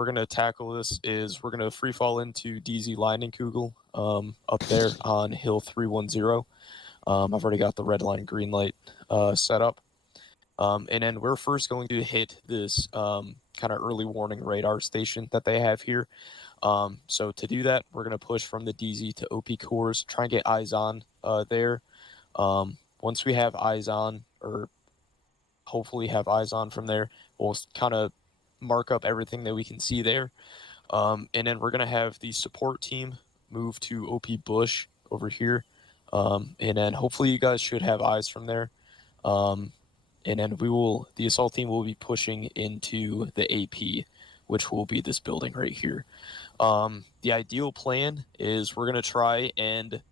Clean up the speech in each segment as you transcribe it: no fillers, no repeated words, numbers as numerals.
we're gonna tackle this is we're gonna free fall into DZ Leinenkugel up there on Hill 310. I've already got the red line, green light set up. And then we're first going to hit this kind of early warning radar station that they have here. So to do that, we're going to push from the DZ to OP cores, try and get eyes on there. Once we have eyes on, or hopefully have eyes on from there, we'll kind of mark up everything that we can see there. And then we're going to have the support team move to OP Bush over here. And then hopefully you guys should have eyes from there. And then the assault team will be pushing into the AP, which will be this building right here. The ideal plan is we're going to try and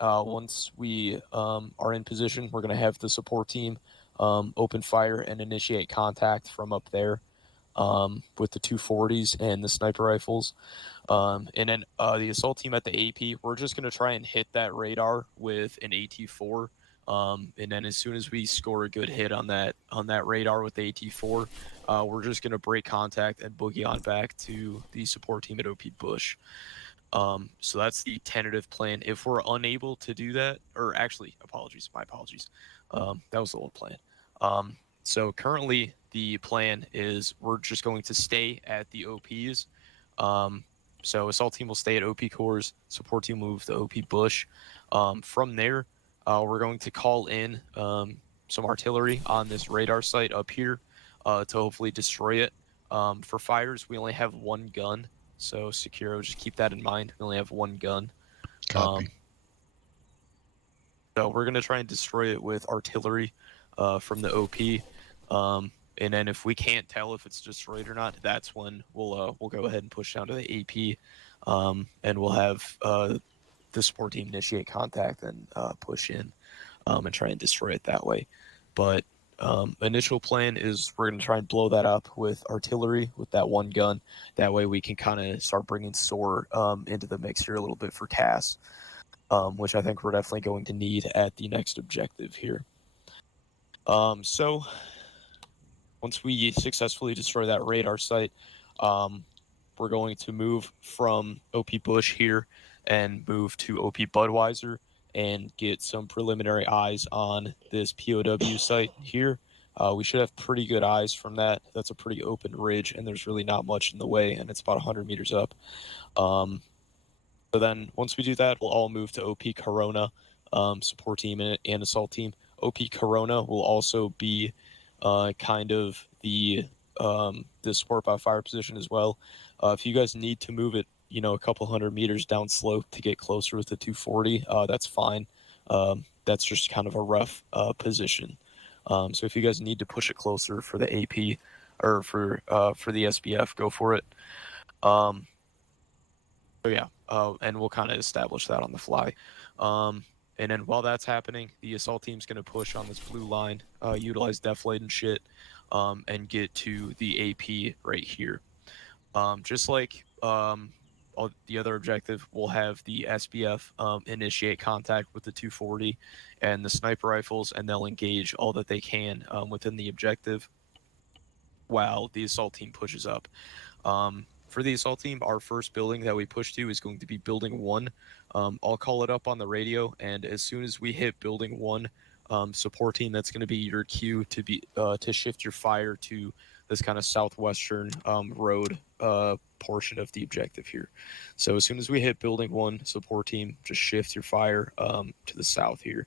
once we are in position, we're going to have the support team open fire and initiate contact from up there with the 240s and the sniper rifles. And then the assault team at the AP, we're just going to try and hit that radar with an AT4. And then as soon as we score a good hit on that radar with the AT4, we're just going to break contact and boogie on back to the support team at OP Bush. So that's the tentative plan. If we're unable to do that, or actually, my apologies. That was the old plan. So currently the plan is we're just going to stay at the OPs. So assault team will stay at OP cores, support team will move to OP Bush. From there, we're going to call in some artillery on this radar site up here to hopefully destroy it. For fires, we only have one gun. So Securo, just keep that in mind. We only have one gun. Copy. So we're gonna try and destroy it with artillery from the OP. And then if we can't tell if it's destroyed or not, that's when we'll go ahead and push down to the AP, and we'll have the support team initiate contact and push in and try and destroy it that way. But initial plan is we're going to try and blow that up with artillery with that one gun. That way we can kind of start bringing SOAR into the mix here a little bit for CAS, which I think we're definitely going to need at the next objective here. So once we successfully destroy that radar site, we're going to move from OP Bush here and move to OP Budweiser and get some preliminary eyes on this POW site here. We should have pretty good eyes from that. That's a pretty open ridge, and there's really not much in the way, and it's about 100 meters up. So then once we do that, we'll all move to OP Corona, support team and assault team. OP Corona will also be kind of the support by fire position as well. If you guys need to move it, a couple 100 meters down slope to get closer with the 240, that's fine. That's just kind of a rough position. So if you guys need to push it closer for the AP or for the SBF, go for it. So yeah, and we'll kind of establish that on the fly. And then while that's happening, the assault team's going to push on this blue line, utilize deflate and shit, and get to the AP right here. Just like all the other objective, we'll have the SBF initiate contact with the 240 and the sniper rifles, and they'll engage all that they can within the objective while the assault team pushes up. For the assault team, our first building that we push to is going to be Building 1. I'll call it up on the radio, and as soon as we hit Building 1, support team, that's going to be your cue to shift your fire to this kind of southwestern road portion of the objective here. So as soon as we hit Building 1, support team, just shift your fire to the south here.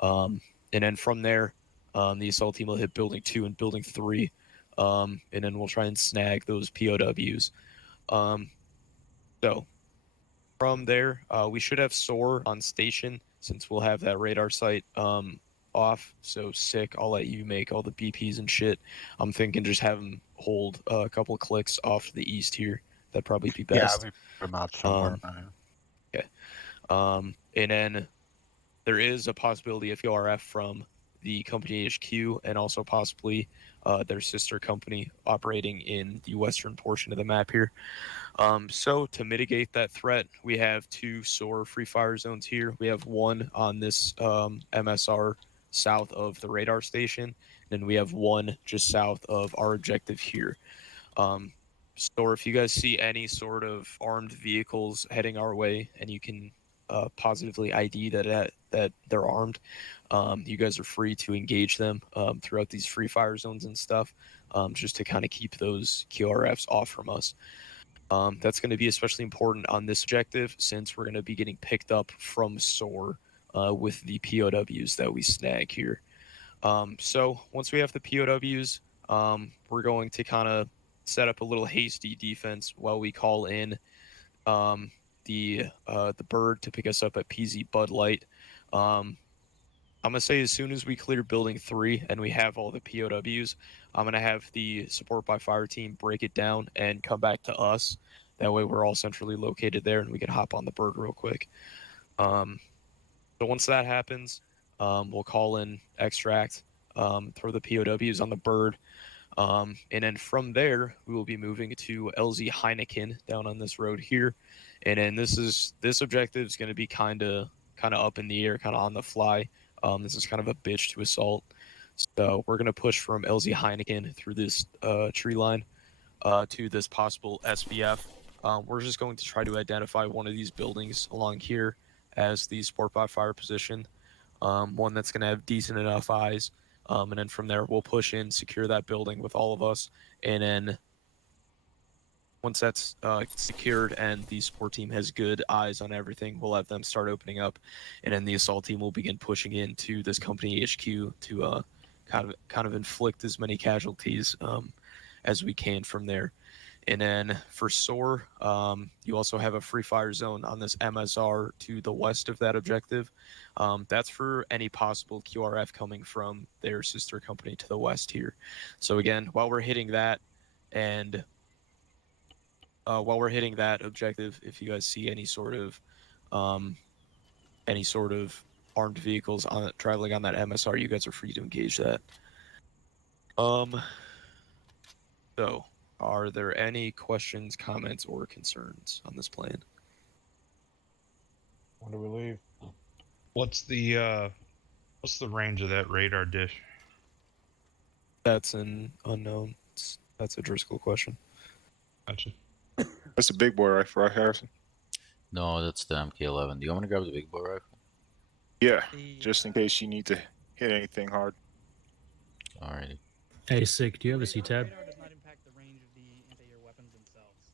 And then from there, the assault team will hit Building 2 and Building 3. And then we'll try and snag those POWs. So from there, we should have SOAR on station since we'll have that radar site off. So sick, I'll let you make all the BPs and shit. I'm thinking just have them hold a couple of clicks off to the east here. That'd probably be best. Yeah, we put them out somewhere now. Okay. And then there is a possibility of QRF from the company HQ and also possibly their sister company operating in the western portion of the map here. So to mitigate that threat, we have 2 SOAR free fire zones here. We have one on this MSR south of the radar station, and we have one just south of our objective here. So if you guys see any sort of armed vehicles heading our way, and you can positively ID that they're armed, you guys are free to engage them throughout these free fire zones and stuff, just to kind of keep those QRFs off from us. That's going to be especially important on this objective since we're going to be getting picked up from SOAR with the POWs that we snag here. So once we have the POWs, we're going to kind of set up a little hasty defense while we call in the bird to pick us up at PZ Bud Light. I'm gonna say as soon as we clear building 3 and we have all the POWs, I'm gonna have the support by fire team break it down and come back to us. That way we're all centrally located there and we can hop on the bird real quick. So once that happens, we'll call in extract, throw the POWs on the bird, and then from there we will be moving to LZ Heineken down on this road here, and then this objective is going to be kind of up in the air, kind of on the fly. This is kind of a bitch to assault, so we're going to push from LZ Heineken through this tree line to this possible SBF. We're just going to try to identify one of these buildings along here as the support by fire position, one that's going to have decent enough eyes. And then from there, we'll push in, secure that building with all of us. And then once that's secured and the support team has good eyes on everything, we'll have them start opening up. And then the assault team will begin pushing into this company HQ to kind of inflict as many casualties as we can from there. And then for SOAR, you also have a free fire zone on this MSR to the west of that objective. That's for any possible QRF coming from their sister company to the west here. So again, while we're hitting that objective, if you guys see any sort of armed vehicles traveling on that MSR, you guys are free to engage that. So, are there any questions, comments, or concerns on this plan? When do we leave? What's the range of that radar dish? That's an unknown. That's a Driscoll question. Gotcha. That's the big boy rifle, right, Harrison? No, that's the MK11. Do you want me to grab the big boy rifle? Yeah, just in case you need to hit anything hard. Alrighty. Hey, Sick, do you have a C-tab? Radar does not impact the range of the anti-air weapons themselves.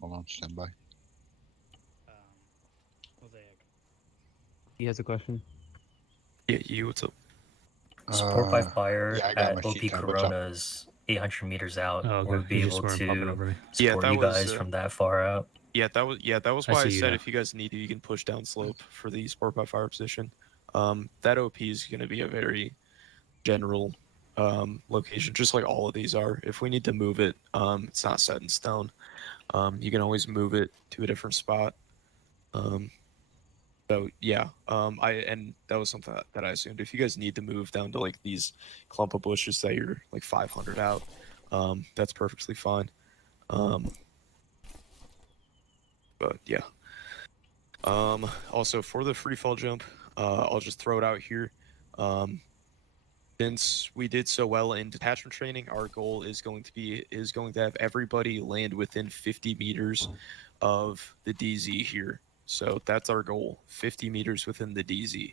Hold on, stand by. Mosaic. He has a question. Yeah, you. What's up? Support by Uh, fire yeah, I got at my OP C-tab. What's up? Corona's 800 meters out. Oh, We'll okay. be You just able weren't popping to over me. Yeah, support that you was, guys from that far out. Yeah, that was I why I see you said now. if you guys need to, you can push down slope for the support by fire position. That OP is going to be a very general location, just like all of these are. If we need to move it, it's not set in stone. You can always move it to a different spot. So yeah, and that was something that I assumed. If you guys need to move down to like these clump of bushes that you're like 500 out, that's perfectly fine. But yeah. Also for the free fall jump, I'll just throw it out here. Since we did so well in detachment training, our goal is going to have everybody land within 50 meters of the DZ here. So that's our goal, 50 meters within the DZ.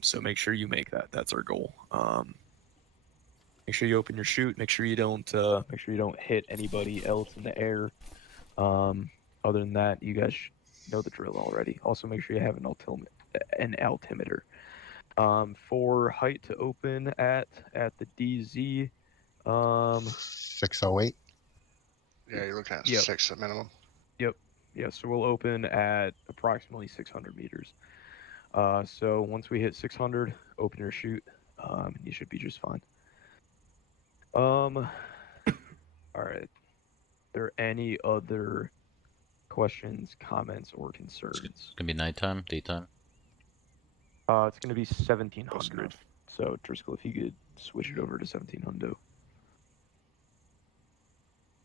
So make sure you make that. That's our goal. Make sure you open your chute. Make sure you don't hit anybody else in the air. Other than that, you guys know the drill already. Also, make sure you have an altimeter. For height to open at the DZ, 608. Yeah, you're looking at Yep. 6 at minimum. Yeah, so we'll open at approximately 600 meters. So once we hit 600, open your chute. You should be just fine. All right. Are there any other questions, comments, or concerns? It's gonna be nighttime, daytime. It's going to be Close 1700. enough. So Driscoll, if you could switch it over to 1700.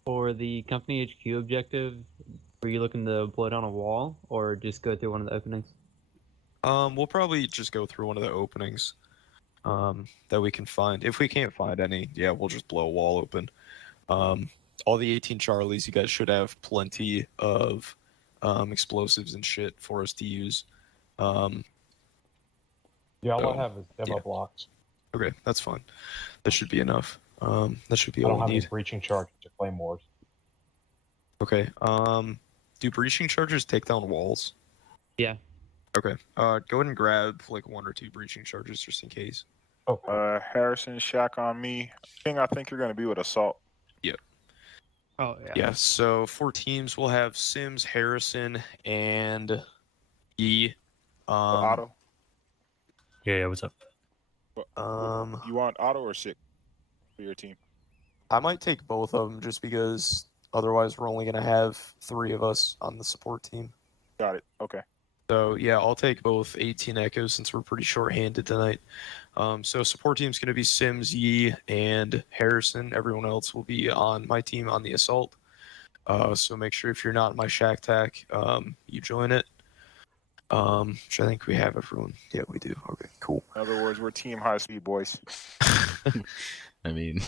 For the company HQ objective, were you looking to blow down a wall or just go through one of the openings? We'll probably just go through one of the openings that we can find. If we can't find any, yeah, we'll just blow a wall open. all the 18 Charlies, you guys should have plenty of explosives and shit for us to use. Yeah, all So, I have is demo yeah. blocks. Okay, that's fine. That should be enough. That should be I all don't have we any need. breaching charges or claymores. Okay. Do breaching chargers take down walls? Yeah. Okay. Go ahead and grab like 1 or 2 breaching charges just in case. Okay. Harrison, Shaq on me. I think you're going to be with Assault. Oh yeah. Yeah. So 4 teams, we'll have Sims, Harrison, and E. Otto. Yeah, what's up? You want Otto or Sick for your team? I might take both of them just because otherwise we're only gonna have 3 of us on the support team. Got it. Okay. So yeah, I'll take both 18 Echoes since we're pretty short-handed tonight. So support team's gonna be Sims, Yi, and Harrison. Everyone else will be on my team on the Assault. So make sure if you're not in my Shack Tac, you join it. Which I think we have everyone. Yeah, we do. Okay, cool. In other words, we're Team High Speed Boys. I mean,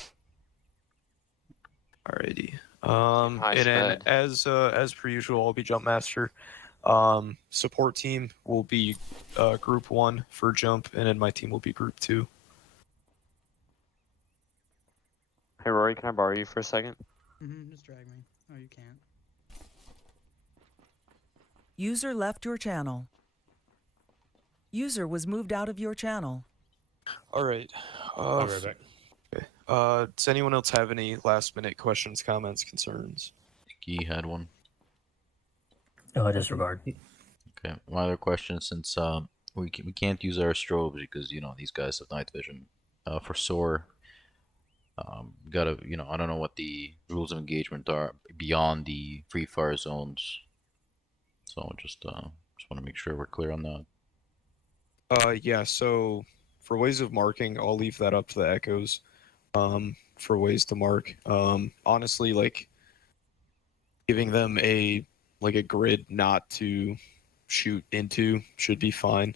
Alrighty. High And then sped. as per usual, I'll be Jump Master. Support team will be Group 1 for Jump, and then my team will be Group 2. Hey Rory, can I borrow you for a second? Just drag me. Oh, you can't. User left your channel. User was moved out of your channel. All right. I'll be right back. Okay. Does anyone else have any last-minute questions, comments, concerns? Key had one. No, disregard. Okay. My other question, since we can't use our strobes because these guys have night vision. For SOAR, gotta I don't know what the rules of engagement are beyond the free fire zones. So just want to make sure we're clear on that. Yeah. So for ways of marking, I'll leave that up to the Echoes. For ways to mark, honestly, like giving them a grid not to shoot into should be fine.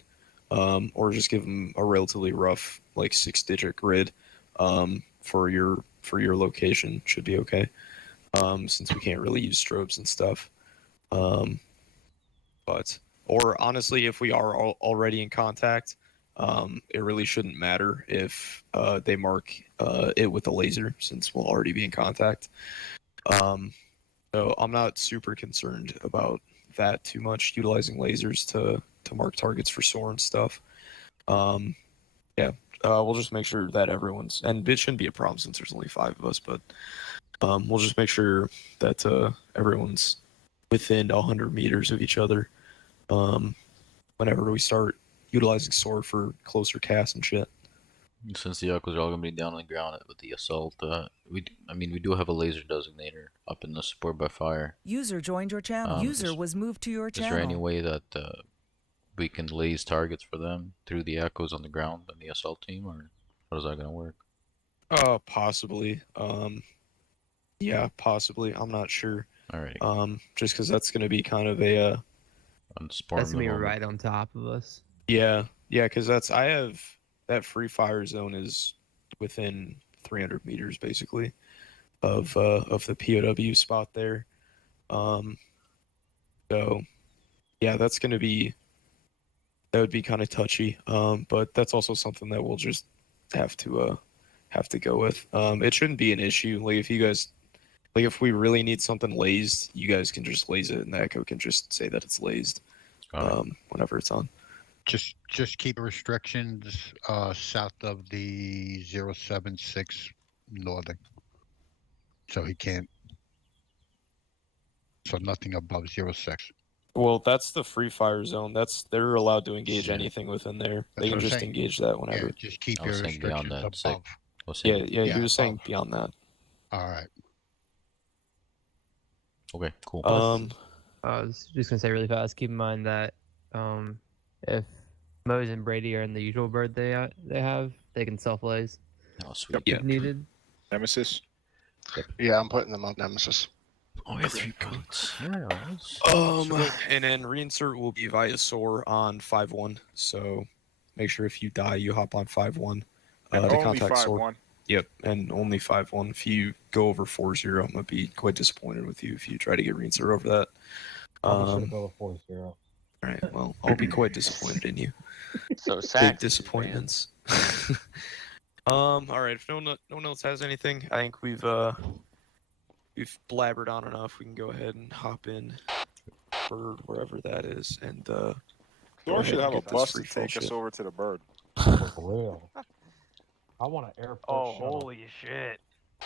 Or just give them a relatively rough 6-digit grid. For your location should be okay. Since we can't really use strobes and stuff. Or honestly, if we are already in contact, it really shouldn't matter if they mark it with a laser, since we'll already be in contact. So I'm not super concerned about that too much, utilizing lasers to mark targets for SOAR and stuff. Yeah, we'll just make sure that everyone's, and it shouldn't be a problem since there's only 5 of us, but we'll just make sure that everyone's within 100 meters of each other whenever we start utilizing SOAR for closer casts and shit. Since the Echoes are all gonna be down on the ground with the Assault, we do have a laser designator up in the support by fire. User joined your channel. User was moved to your channel. Is there any way that we can laze targets for them through the Echoes on the ground and the Assault team, or how is that gonna work? Possibly. Yeah, possibly. I'm not sure. Alright. Just because that's gonna be kind of a That's gonna be right on top of us. yeah, because I have that free fire zone is within 300 meters basically of the POW spot there. So yeah, that would be kind of touchy. But that's also something that we'll just have to go with. It shouldn't be an issue. If you guys, if we really need something lased, you guys can just laze it, and the Echo can just say that it's lased whenever it's on. Just keep restrictions south of the 076 northern. So he can't. So nothing above 06. Well, that's the free fire zone. They're allowed to engage Yeah. anything within there. That's They can what I'm just saying. engage that whenever. Yeah, just keep I was your saying beyond restrictions that, above. Yeah, Yeah, he was saying above. beyond that. All right. Okay, cool. I was just gonna say really fast. Keep in mind that if Mose and Brady are in the usual bird they have, they can self-laze Oh, sweet. Yeah. if needed. Nemesis. Yeah, I'm putting them on Nemesis. Oh, we have 3 codes. Yeah, that's- And then reinsert will be via SOAR on 5-1. So make sure if you die, you hop on 5-1 And to only contact SOAR. 5-1. Yep, and only 5-1. If you go over 4-0, I'm gonna be quite disappointed with you if you try to get Reinser over that. Probably should have go with 4-0. All right, well, I'll be quite disappointed in you. So Big Sax. disappointments. All right. If no one else has anything, I think we've blabbered on enough. We can go ahead and hop in for wherever that is, and go Thor ahead should and have a get this bus to free take us shit. over to the bird. For real. I want an airport shuttle. shit.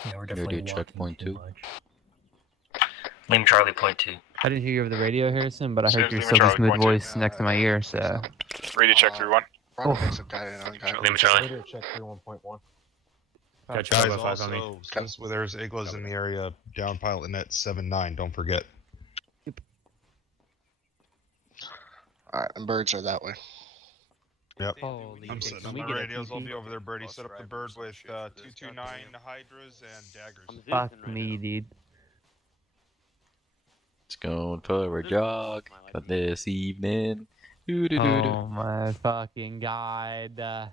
Yeah, we're Gonna definitely do walking checkpoint too two. much. Lima Charlie point 2. I didn't hear you over the radio, Harrison, but I heard Seems your Lima silky Charlie smooth point two. voice next to my ear. So Radio check 3-1. Oh. Lima Charlie. Radio check 31.1. Gotcha. Guys, 5 on me. also, since there's Iglas in the area, down pilot net 7-9. Don't forget. Alright, and birds are that way. Yep. Holy I'm shit, setting can up we my get a radios. I'll TP? be over there, Birdie. Set up the bird with 229 hydras and daggers. Fuck me, dude. Let's go for a jog for this evening. Doo-doo-doo-doo. Oh my fucking god.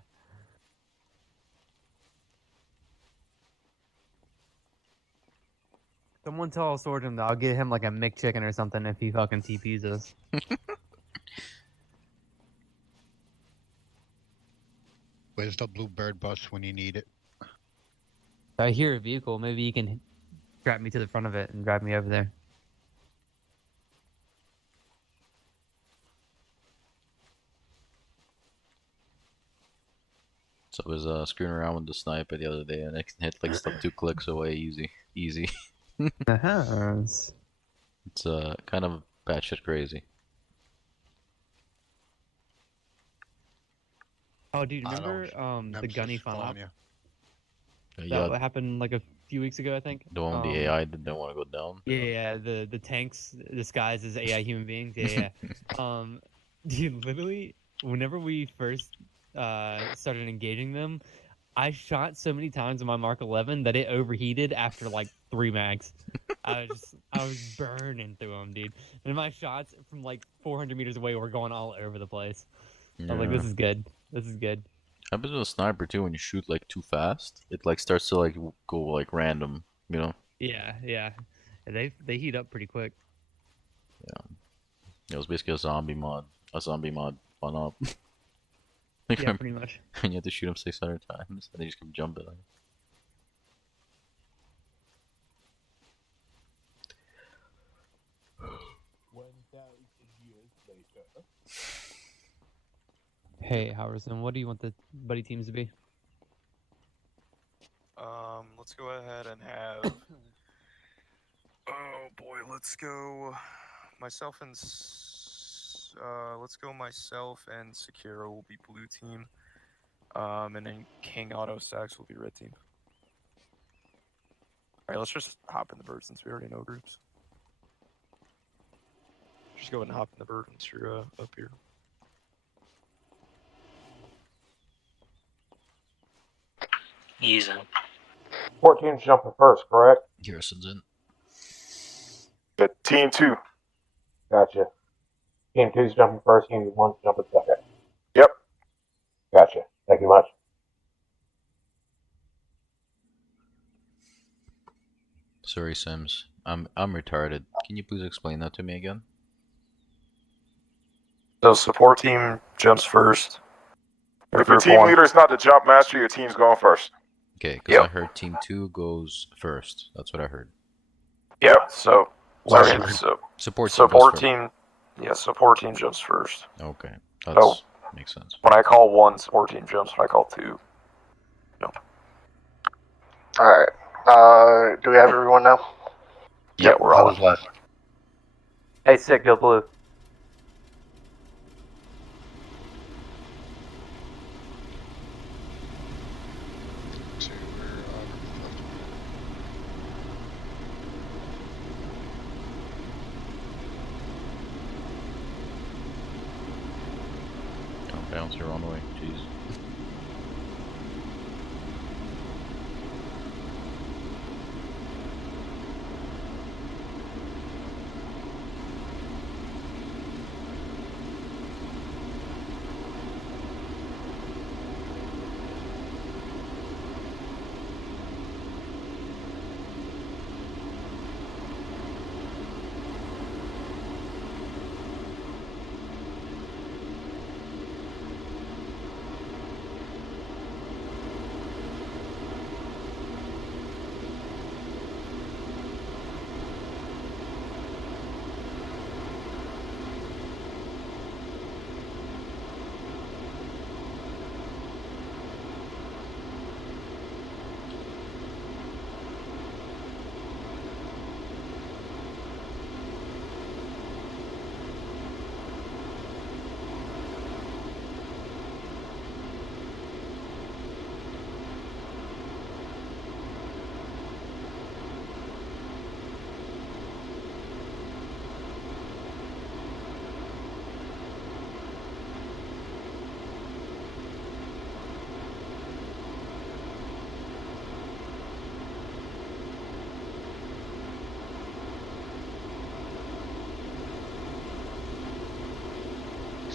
Someone tell Swordsman that I'll get him like a McChicken or something if he fucking TPs us. Where's the Bluebird bus when you need it? If I hear a vehicle, maybe you can grab me to the front of it and drive me over there. So I was screwing around with the sniper the other day, and I hit like stuff 2 clicks away, easy. Uh-huh. It's kind of batshit crazy. Oh, dude, I don't- remember the Nemesis Gunny Fun calling Op? you. That Yeah, happened like a few weeks ago, I think. the one with the AI that didn't want to go down. Yeah, the tanks disguised as AI human beings. Yeah. Dude, literally, whenever we first started engaging them, I shot so many times in my Mark 11 that it overheated after like 3 mags. I was burning through them, dude. And my shots from like 400 meters away were going all over the place. I was like, this is good. This is good. Happens with a sniper too when you shoot like too fast. It like starts to like go like random, you know. Yeah. They heat up pretty quick. It was basically a zombie mod fun up. Yeah, pretty much. And you have to shoot them 600 times, and they just keep jumping. Hey, Howerson, what do you want the buddy teams to be? Let's go ahead and have. Oh boy, let's go. Myself and myself and Sekiro will be blue team. And then King Auto Sax will be red team. All right, let's just hop in the bird since we already know groups. Just go ahead and hop in the bird once you're up here. Easy. 14's jumping first, correct? Garrison's in. Good. Team 2. Gotcha. Team 2's jumping first, Team 1's jumping second. Yep. Gotcha. Thank you much. Sorry, Sims. I'm retarded. Can you please explain that to me again? So support team jumps first. If your team leader is not the jump master, your team's going first. Okay, because I heard Team 2 goes first. That's what I heard. Yeah. So Sorry, support support team. Yeah, support team jumps first. Okay, that's Oh. makes sense. When I call 1, support team jumps. When I call 2, jump. Alright. Do we have everyone now? Yeah, we're all in. left. Hey, sick, go blue. So we're Don't bounce your own way. Jeez.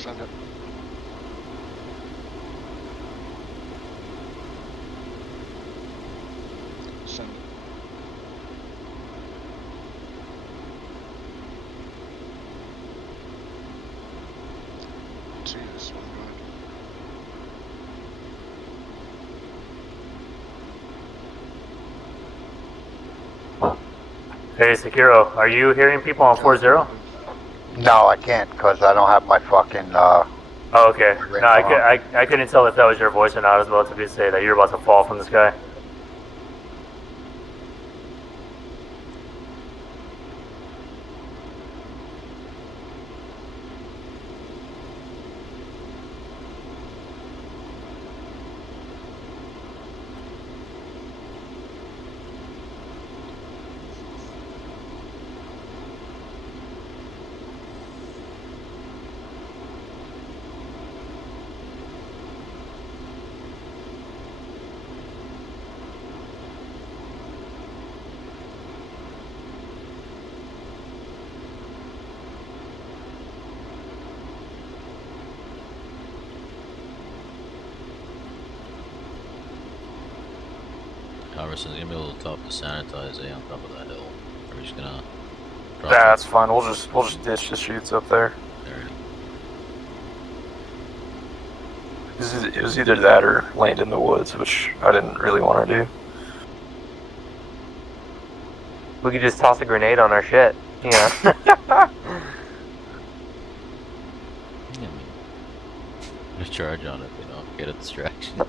Send it. Send it. Jesus, one going. Hey, Sekiro, are you hearing people on 4-0? No, I can't because I don't have my fucking. Oh, okay. No, I couldn't tell if that was your voice or not. I was about to say that you're about to fall from the sky. Harrison's gonna be a little tough to sanitize on top of that hill. We're just gonna drop That's fine. We'll just ditch the chutes up there. It was either that or land in the woods, which I didn't really want to do. We could just toss a grenade on our shit. Yeah. Just charge on it, get a distraction.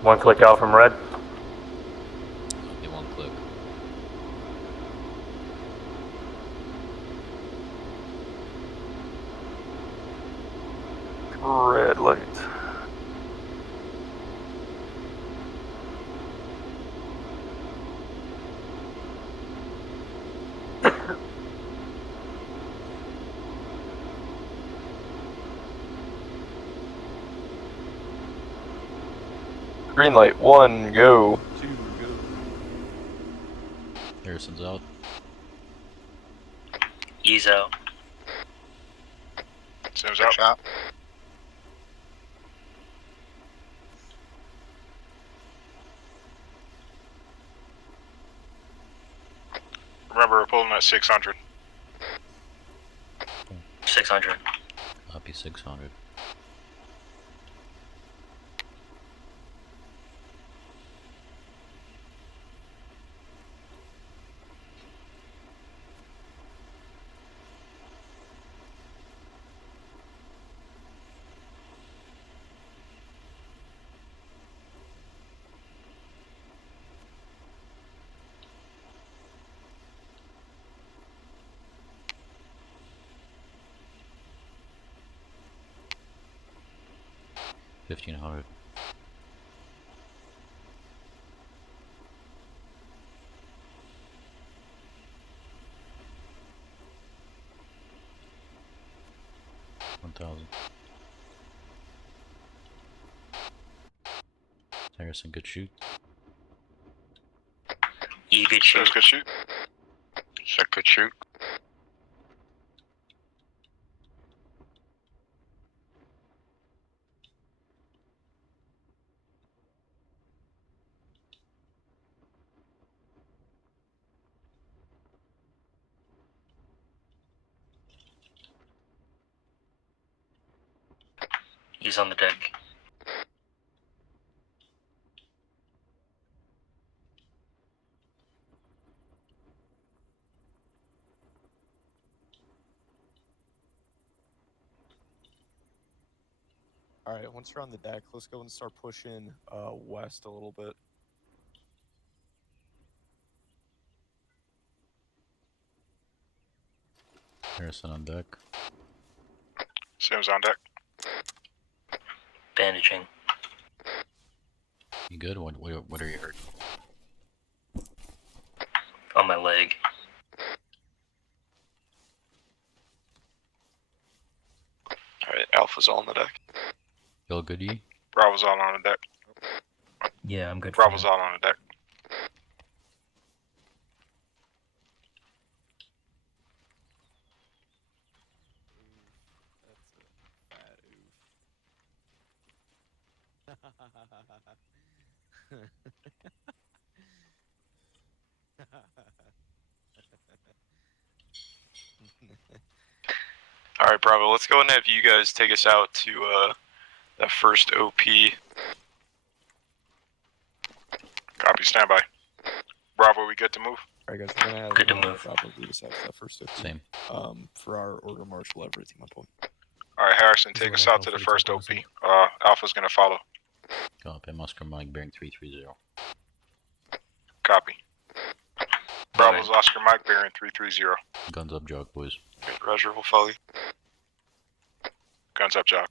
One click out from red. Okay, one click. Red light. Green light, 1, go. 2, go. Harrison's out. Ease out. Sam's out. Remember, we're pulling at 600. 600. Copy 600. $1,500. $1,000. Harrison, good shoot. E, good shoot. Good shoot. Check good shoot. He's on the deck. All right, once you're on the deck, let's go and start pushing west a little bit. Harrison on deck. Sims on deck. Bandaging. You good? What are you hurt? On my leg. Alright, Alpha's all on the deck. Feel good, E? Bravo's all on the deck. Yeah, I'm good. Bravo's all on the deck. Alright, Bravo, let's go and have you guys take us out to that first OP. Copy, standby. Bravo, we good to move? Alright, guys, we're gonna have Good to move. Bravo lead us out to that first OP. Same. For our order march, we'll have everything on point. Alright, Harrison, take Is us it out to the first OP. Alpha's gonna follow. Copy. Oscar Mike bearing 330. Copy. Bravo's Oscar Mike bearing 330. Guns up, jog, boys. Roger, we'll follow you. Guns up, Jock.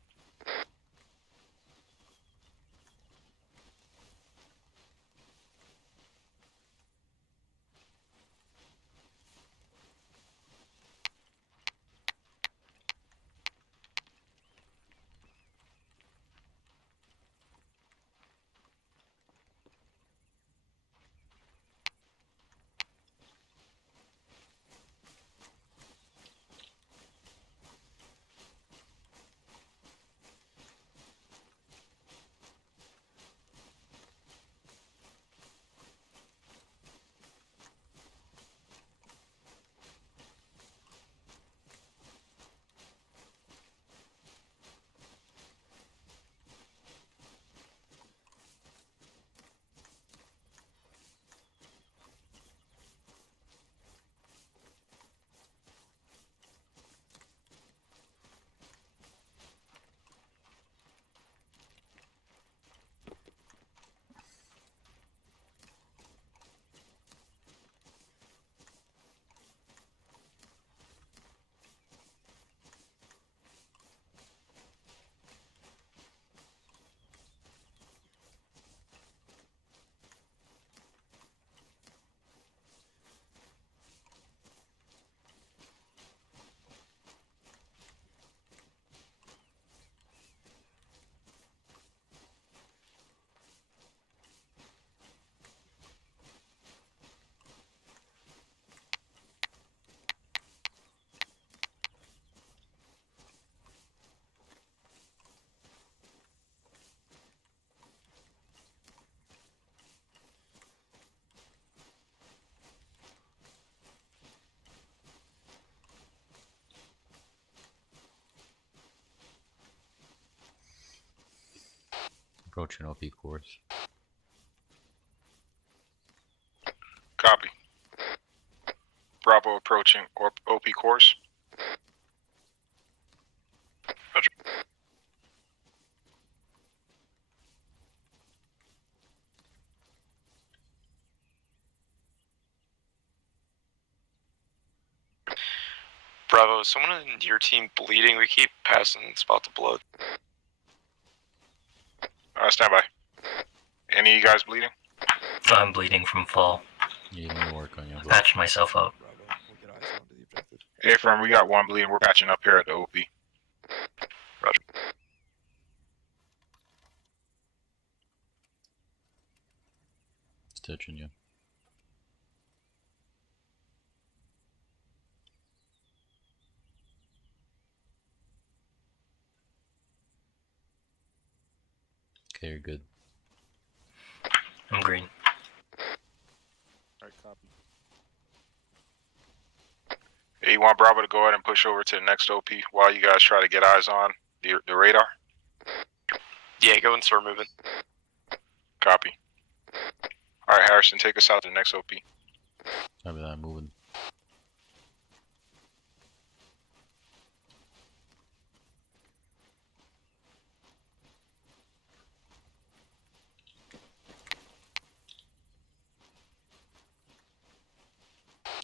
Approaching OP course. Copy. Bravo approaching OP course. Roger. Bravo, is someone in your team bleeding? We keep passing spot the blood. Stand by. Any of you guys bleeding? I'm bleeding from fall. Yeah, let me work on you. Bro. Patch myself up. Bravo, we'll get eyes onto the objective. Hey, firm, we got one bleeding. We're patching up here at the OP. Roger. Stitching you. Okay, you're good. I'm green. Alright, copy. Hey, you want Bravo to go ahead and push over to the next OP while you guys try to get eyes on the radar? Yeah, go and start moving. Copy. Alright, Harrison, take us out to the next OP. Copy that, moving.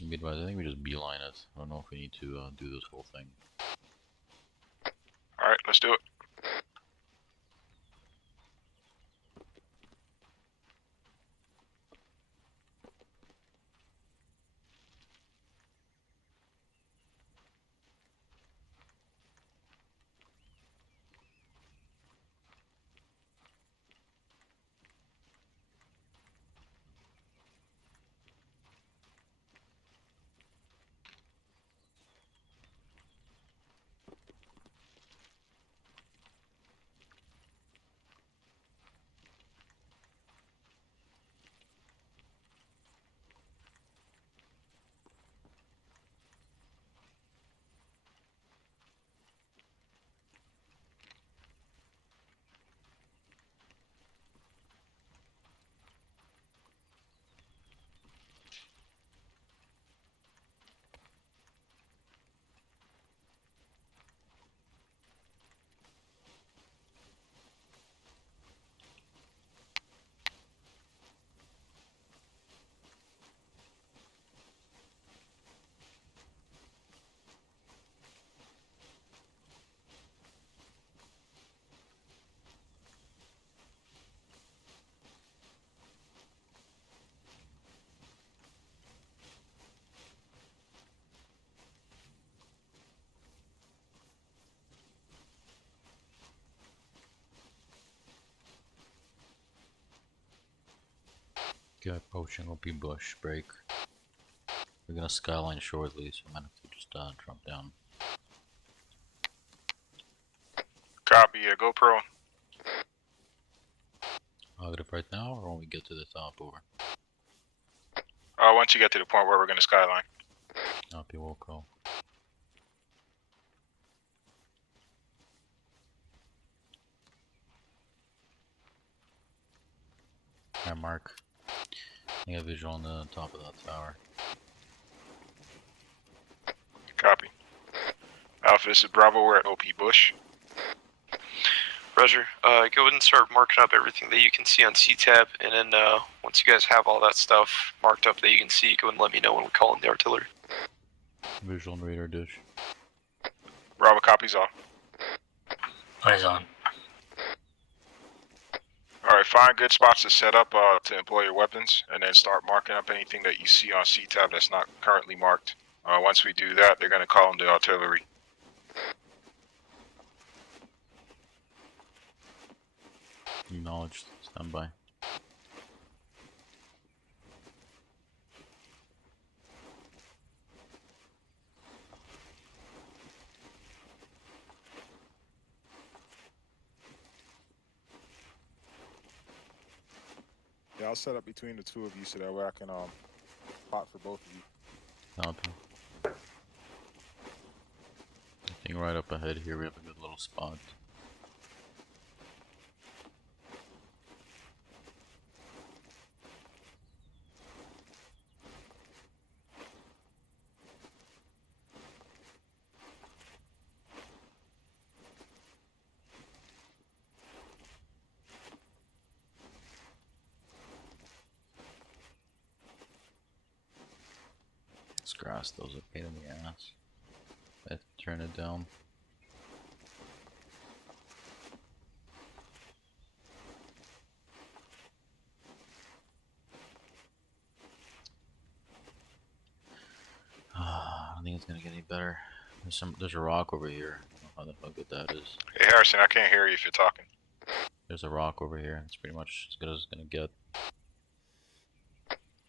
Be advised, I think we just beeline it. I don't know if we need to do this whole thing. Alright, let's do it. Okay, approaching OP bush, break. We're gonna skyline shortly, so I'm gonna have to just jump down. Copy, yeah, GoPro. I'll get it right now, or when we get to the top over? Once you get to the point where we're gonna skyline. OP will call. Alright, Mark. I got visual on the top of that tower. Copy. Alpha, this is Bravo, we're at OP Bush. Roger. Go ahead and start marking up everything that you can see on C-Tab, and then once you guys have all that stuff marked up that you can see, go ahead and let me know when we call in the artillery. Visual and radar dish. Bravo, copies all. Eyes on. Alright, find good spots to set up to employ your weapons, and then start marking up anything that you see on C-Tab that's not currently marked. Once we do that, they're going to call in the artillery. Acknowledged. Stand by. Yeah, I'll set up between the two of you so that way I can spot for both of you. Copy. I think right up ahead here we have a good little spot. grass, those are pain in the ass. I have to turn it down. I don't think it's gonna get any better. There's a rock over here. I don't know how good that is. Hey Harrison, I can't hear you if you're talking. There's a rock over here. It's pretty much as good as it's gonna get.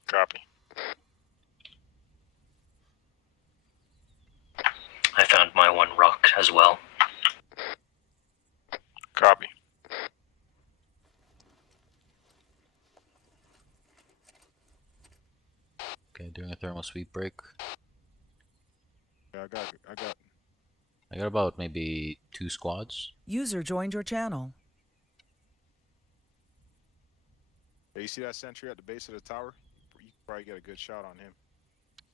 Copy. I found my one rock as well. Copy. Okay, doing a thermal sweep break. Yeah, I got about maybe 2 squads. User joined your channel. Hey, you see that sentry at the base of the tower? You can probably get a good shot on him.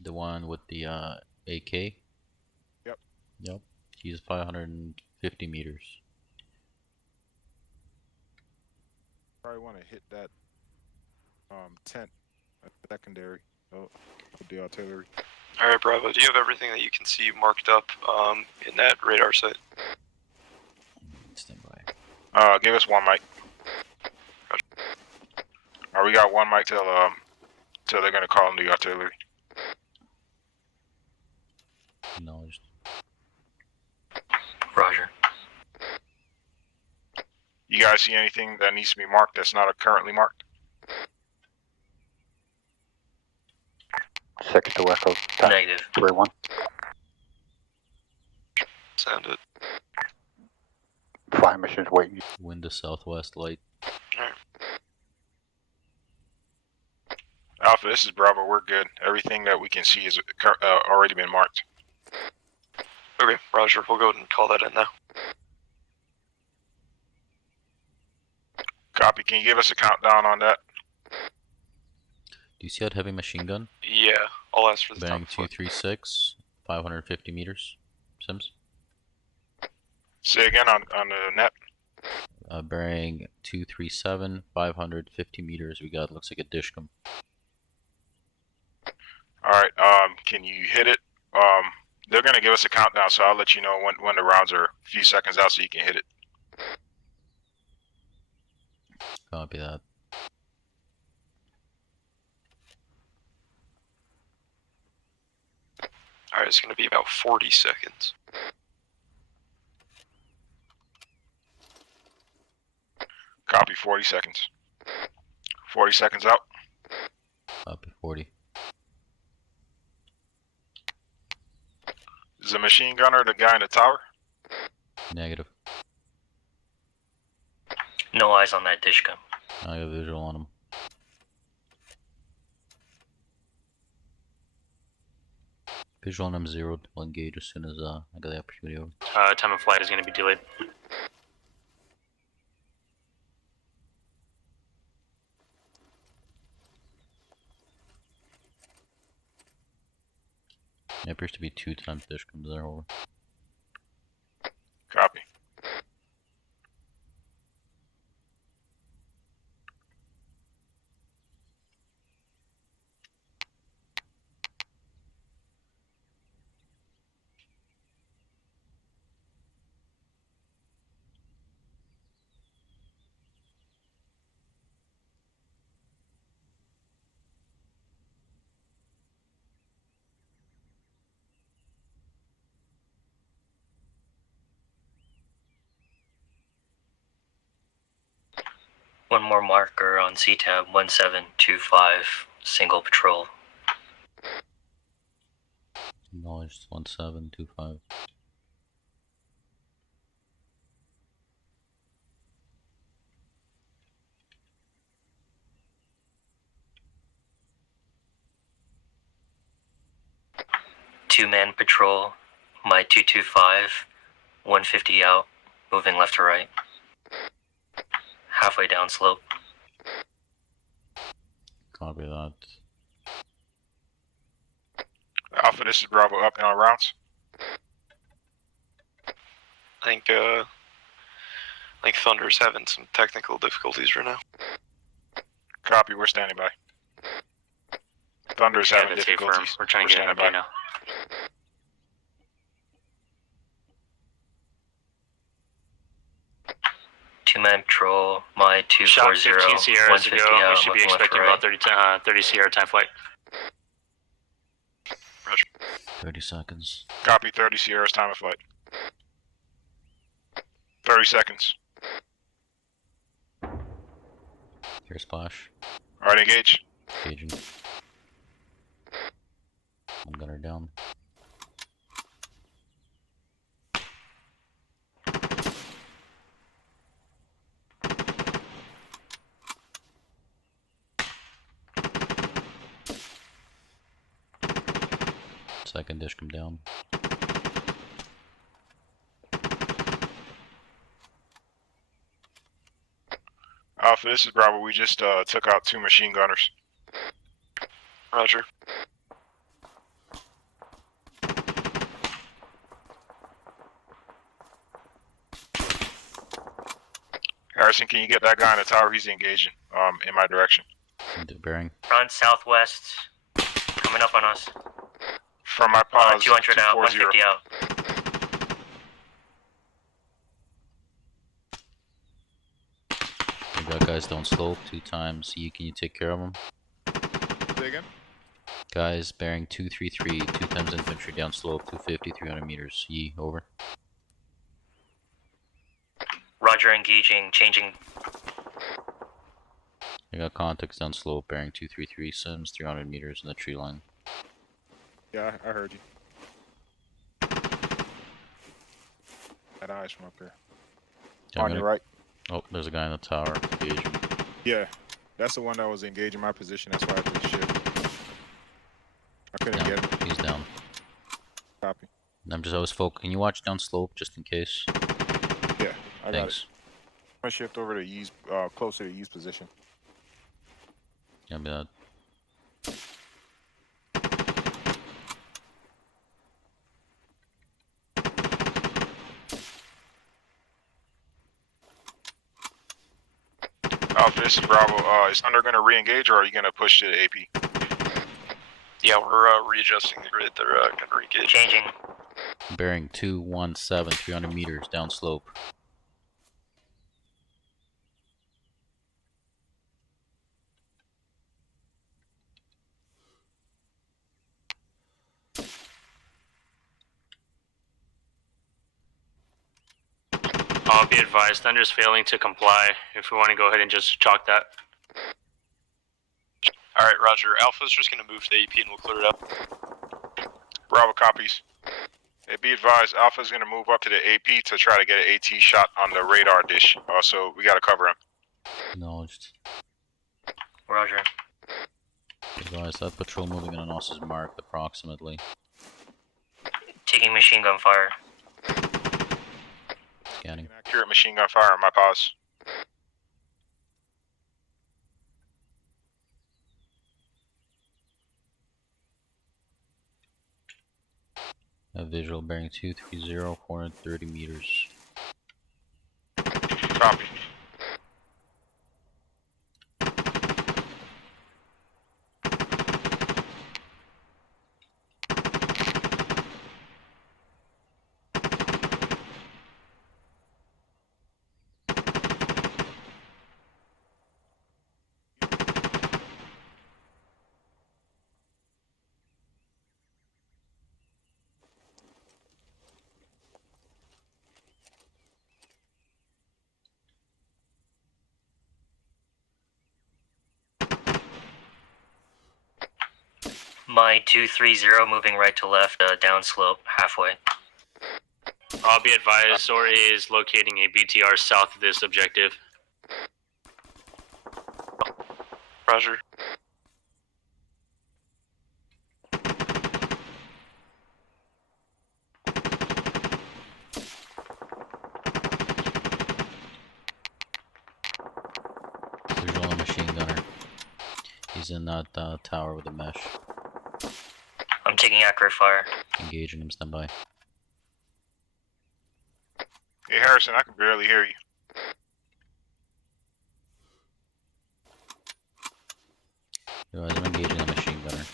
The one with the AK. Yep. Yep. He's 550 meters. Probably want to hit that tent at the secondary. Oh, with the artillery. Alright, Bravo, do you have everything that you can see marked up in that radar site? Stand by. Give us one mic. We got one mic till they're gonna call in the artillery. Acknowledged. Roger. You guys see anything that needs to be marked that's not currently marked? 6 to Echo. Negative. 3-1. Sound it. Fire missions waiting. Wind to southwest light. Alright. Alpha, this is Bravo. We're good. Everything that we can see is already been marked. Okay, Roger, we'll go ahead and call that in now. Copy. Can you give us a countdown on that? Do you see that heavy machine gun? Yeah, I'll ask for the Bearing time. 236, 550 meters. Sims? Say again on the net. Bearing 237, 550 meters. We got, looks like a dishcom. Alright, can you hit it? They're gonna give us a countdown, so I'll let you know when the rounds are a few seconds out so you can hit it. Copy that. Alright, it's gonna be about 40 seconds. Copy, 40 seconds. 40 seconds out. Copy, 40. Is the machine gunner the guy in the tower? Negative. No eyes on that dish gun. I got visual on him. Visual on him zeroed. I'll engage as soon as I got the opportunity over. Time of flight is going to be delayed. It appears to be 2 times dishcoms there over. Copy. One more marker on CTAB 1725, single patrol. Acknowledged 1725. Two-man patrol, my 225, 150 out, moving left to right. Halfway down slope. Copy that. Alpha, this is Bravo up and on rounds. I think Thunder's having some technical difficulties right now. Copy, we're standing by. Thunder's Yeah, having that's affirmed. difficulties. We're trying to get an standing update now. Two-man patrol, my 240, Shot 15 Sierras ago. 150 We out, should be looking left expecting to right. about 30 Sierra time flight. 30 seconds. Copy 30 Sierra's time of flight. 30 seconds. Here, splash. Alright, engage. Engaging. One gunner down. Second dish come down. Alpha, this is Bravo. We just took out 2 machine gunners. Roger. Harrison, can you get that guy in the tower? He's engaging in my direction. Into bearing. Front southwest, coming up on us. From my pause, 200 out, 240. 150 out. We got guys down slope 2 times. E, can you take care of them? Say again? Guys bearing 233, 2 times infantry down slope, 250, 300 meters. E, over. Roger, engaging, changing. I got contacts down slope bearing 233, Sims, 300 meters in the tree line. Yeah, I heard you. Had eyes from up here. Yeah, I'm On your gonna- right. Oh, there's a guy in the tower. Engaging. Yeah, that's the one that was engaging my position. That's why I did shit. I couldn't Down. get him. He's down. Copy. I was focused. Can you watch down slope just in case? Yeah, I got Thanks. it. I'm gonna shift over to Yee's, closer to Yee's position. Yeah, but Alpha, this is Bravo. Is Thunder going to re-engage or are you going to push to the AP? Yeah, we're readjusting the grid. They're going to re-engage. Changing. bearing 217, 300 meters down slope. I'll be advised, Thunder's failing to comply. If we want to go ahead and just chalk that. Alright, Roger. Alpha's just going to move to the AP and we'll clear it up. Bravo copies. Hey, be advised, Alpha's going to move up to the AP to try to get an AT shot on the radar dish. So we got to cover him. Acknowledged. Roger. Advise that patrol moving on us is marked approximately. Taking machine gun fire. Scanning. Accurate machine gun fire on my pause. A visual bearing 230, 430 meters. Copy. My 230 moving right to left, downslope, halfway. I'll be advised, Zora is locating a BTR south of this objective. Roger. Visual on machine gunner. He's in that tower with the mesh. I'm taking accurate fire. Engaging him, stand by. Hey, Harrison, I can barely hear you. Guys, I'm engaging the machine gunner.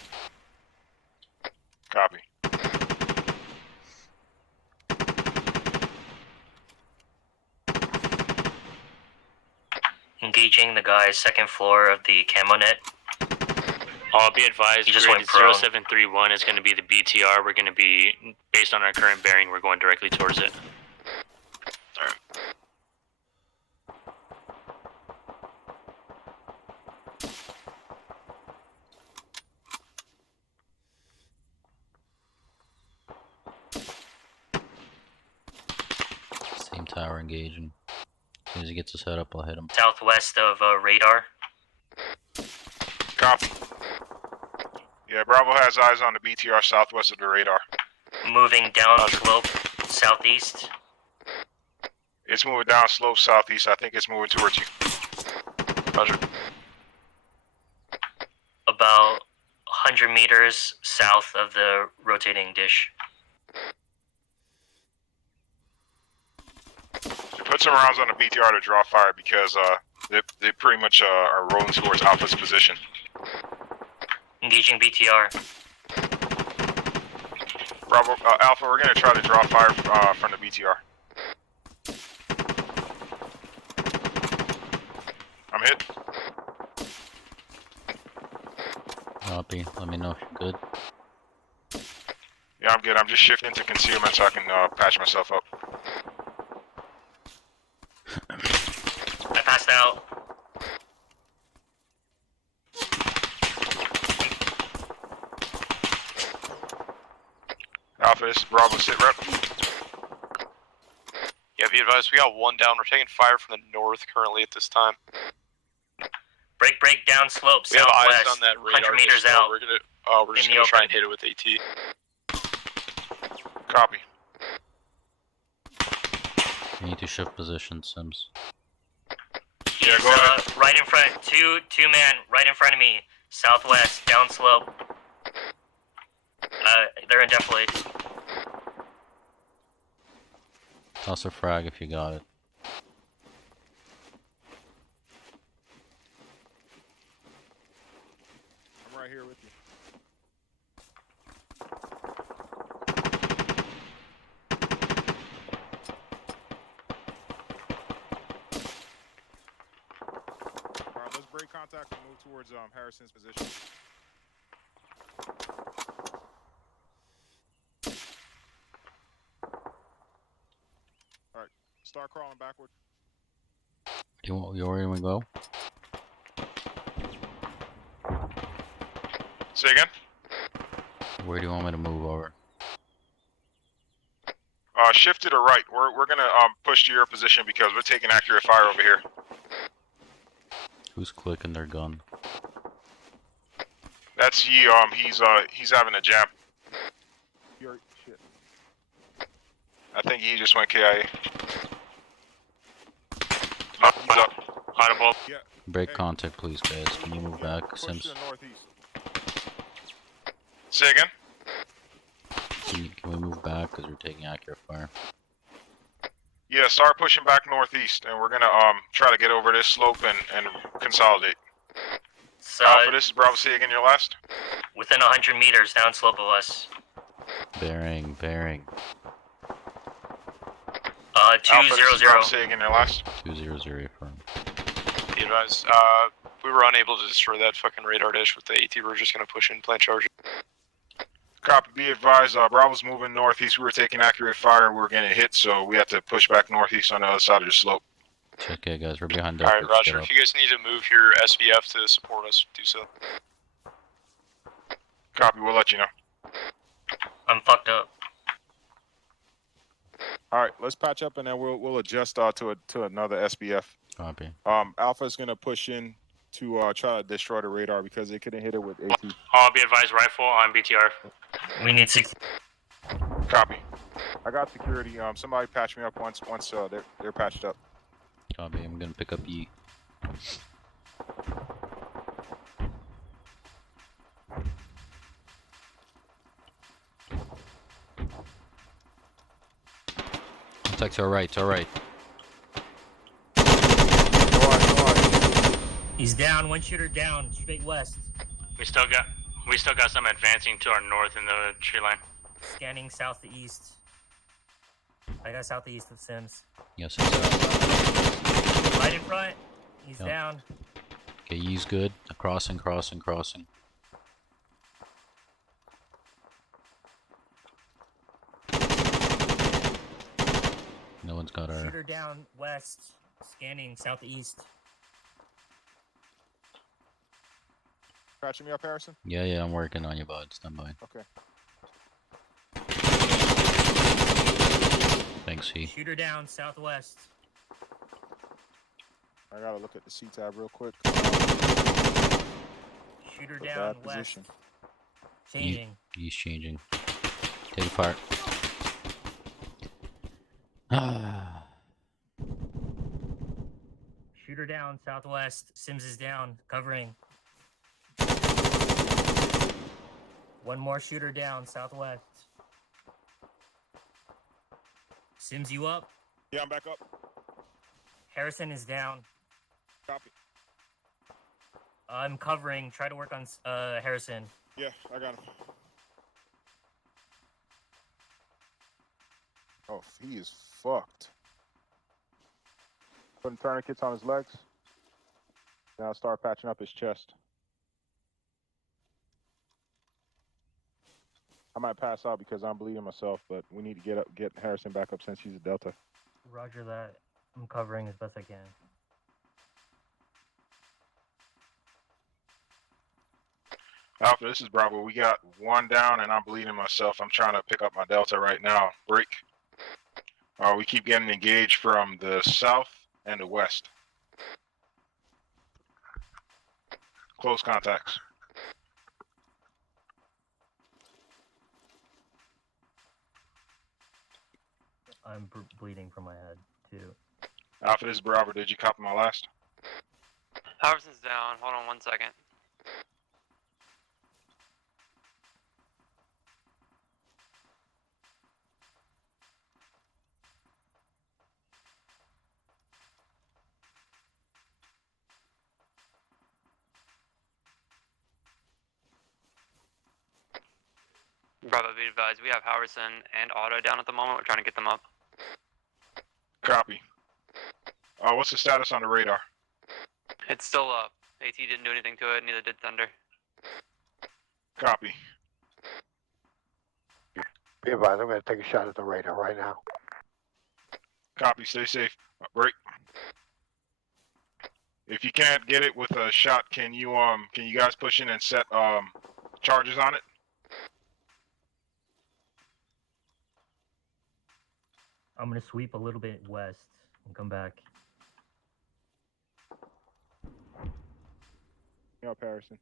Copy. Engaging the guy second floor of the camo net. I'll be advised, He just grid went prone. 0731 is going to be the BTR. We're going to be, based on our current bearing, we're going directly towards it. Alright. Same tower engaging. As soon as he gets a setup, I'll hit him. Southwest of radar. Copy. Yeah, Bravo has eyes on the BTR southwest of the radar. Moving down slope southeast. It's moving down slope southeast. I think it's moving towards you. Roger. About 100 meters south of the rotating dish. Put some rounds on the BTR to draw fire because they pretty much are rolling towards Alpha's position. Engaging BTR. Bravo, Alpha, we're gonna try to draw fire from the BTR. I'm hit. Copy. Let me know if you're good. Yeah, I'm good. I'm just shifting to concealment so I can patch myself up. I passed out. Alpha, this is Bravo, sit rep. Yeah, be advised, we got one down. We're taking fire from the north currently at this time. Break down slope We have southwest. eyes on that radar. 100 meters dish, out. We're just In gonna the try open. and hit it with AT. Copy. You need to shift position, Sims. Yeah, go ahead. Right in front. Two man right in front of me. Southwest down slope. They're in defilade. Toss a frag if you got it. I'm right here with you. Alright, let's break contact and move towards Harrison's position. Alright, start crawling backward. You where we go? Say again? Where do you want me to move over? Shift to the right. We're gonna push to your position because we're taking accurate fire over here. Who's clicking their gun? That's Yi. He's having a jam. You're shit. I think he just went KIA. Audible. Yeah. Break contact, please, guys. Can you move back, Push Sims? to the northeast. Say again? Can we move back because we're taking accurate fire? Yeah, start pushing back northeast, and we're gonna try to get over this slope and consolidate. So, Alpha, this is Bravo. Say again your last. within 100 meters down slope of us. Bearing. Alpha, this is 200. Bravo. Say again your last. 200 affirm. Be advised, we were unable to destroy that fucking radar dish with the AT. We're just gonna push in, plant charge. Copy. Be advised, Bravo's moving northeast. We were taking accurate fire. We were getting hit, so we had to push back northeast on the other side of the slope. Check it, guys. We're behind Alright, Duckworth. Roger. If you guys need to move your SVF to support us, do so. Copy. We'll let you know. I'm fucked up. All right, let's patch up and then we'll adjust to another SBF. Copy. Alpha's gonna push in to try to destroy the radar because they couldn't hit it with AT. I'll be advised, rifle on BTR. We need 6. Copy. I got security. Somebody patch me up once they're patched up. Copy. I'm gonna pick up Yi. Contacts are right. He's down. One shooter down. Straight west. We still got. We still got some advancing to our north in the tree line. Scanning south to east. I got south to east of Sims. Yes. Right in front. He's Yep. down. Okay, he's good. Crossing. No one's got our. Shooter down west. Scanning southeast. Catching me up, Harrison? Yeah, I'm working on you, bud. Stand by. Okay. Thanks, he. Shooter down southwest. I gotta look at the C-tab real quick. Shooter It's a down bad west. position. Changing. He's changing. Take apart. Ah. Shooter down southwest. Sims is down. Covering. One more shooter down southwest. Sims, you up? Yeah, I'm back up. Harrison is down. Copy. I'm covering. Try to work on Harrison. Yeah, I got him. Oh, he is fucked. Putting tourniquets on his legs. Now start patching up his chest. I might pass out because I'm bleeding myself, but we need to get Harrison back up since he's a Delta. Roger that. I'm covering as best I can. Alpha, this is Bravo. We got one down, and I'm bleeding myself. I'm trying to pick up my Delta right now. Break. We keep getting engaged from the south and the west. Close contacts. I'm bleeding from my head, too. Alpha, this is Bravo. Did you copy my last? Harrison's down. Hold on 1 second. Bravo, be advised, we have Harrison and Otto down at the moment. We're trying to get them up. Copy. What's the status on the radar? It's still up. AT didn't do anything to it, neither did Thunder. Copy. Be advised, I'm going to take a shot at the radar right now. Copy. Stay safe. Break. If you can't get it with a shot, can you guys push in and set charges on it? I'm gonna sweep a little bit west and come back. Up, Harrison.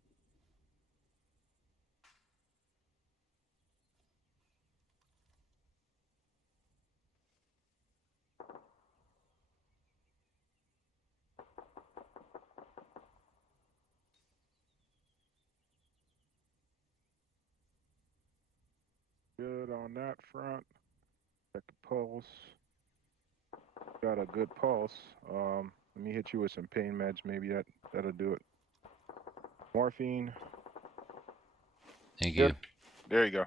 Good on that front. Check the pulse. Got a good pulse. Let me hit you with some pain meds. Maybe that'll do it. Morphine. Thank Good. you. There you go.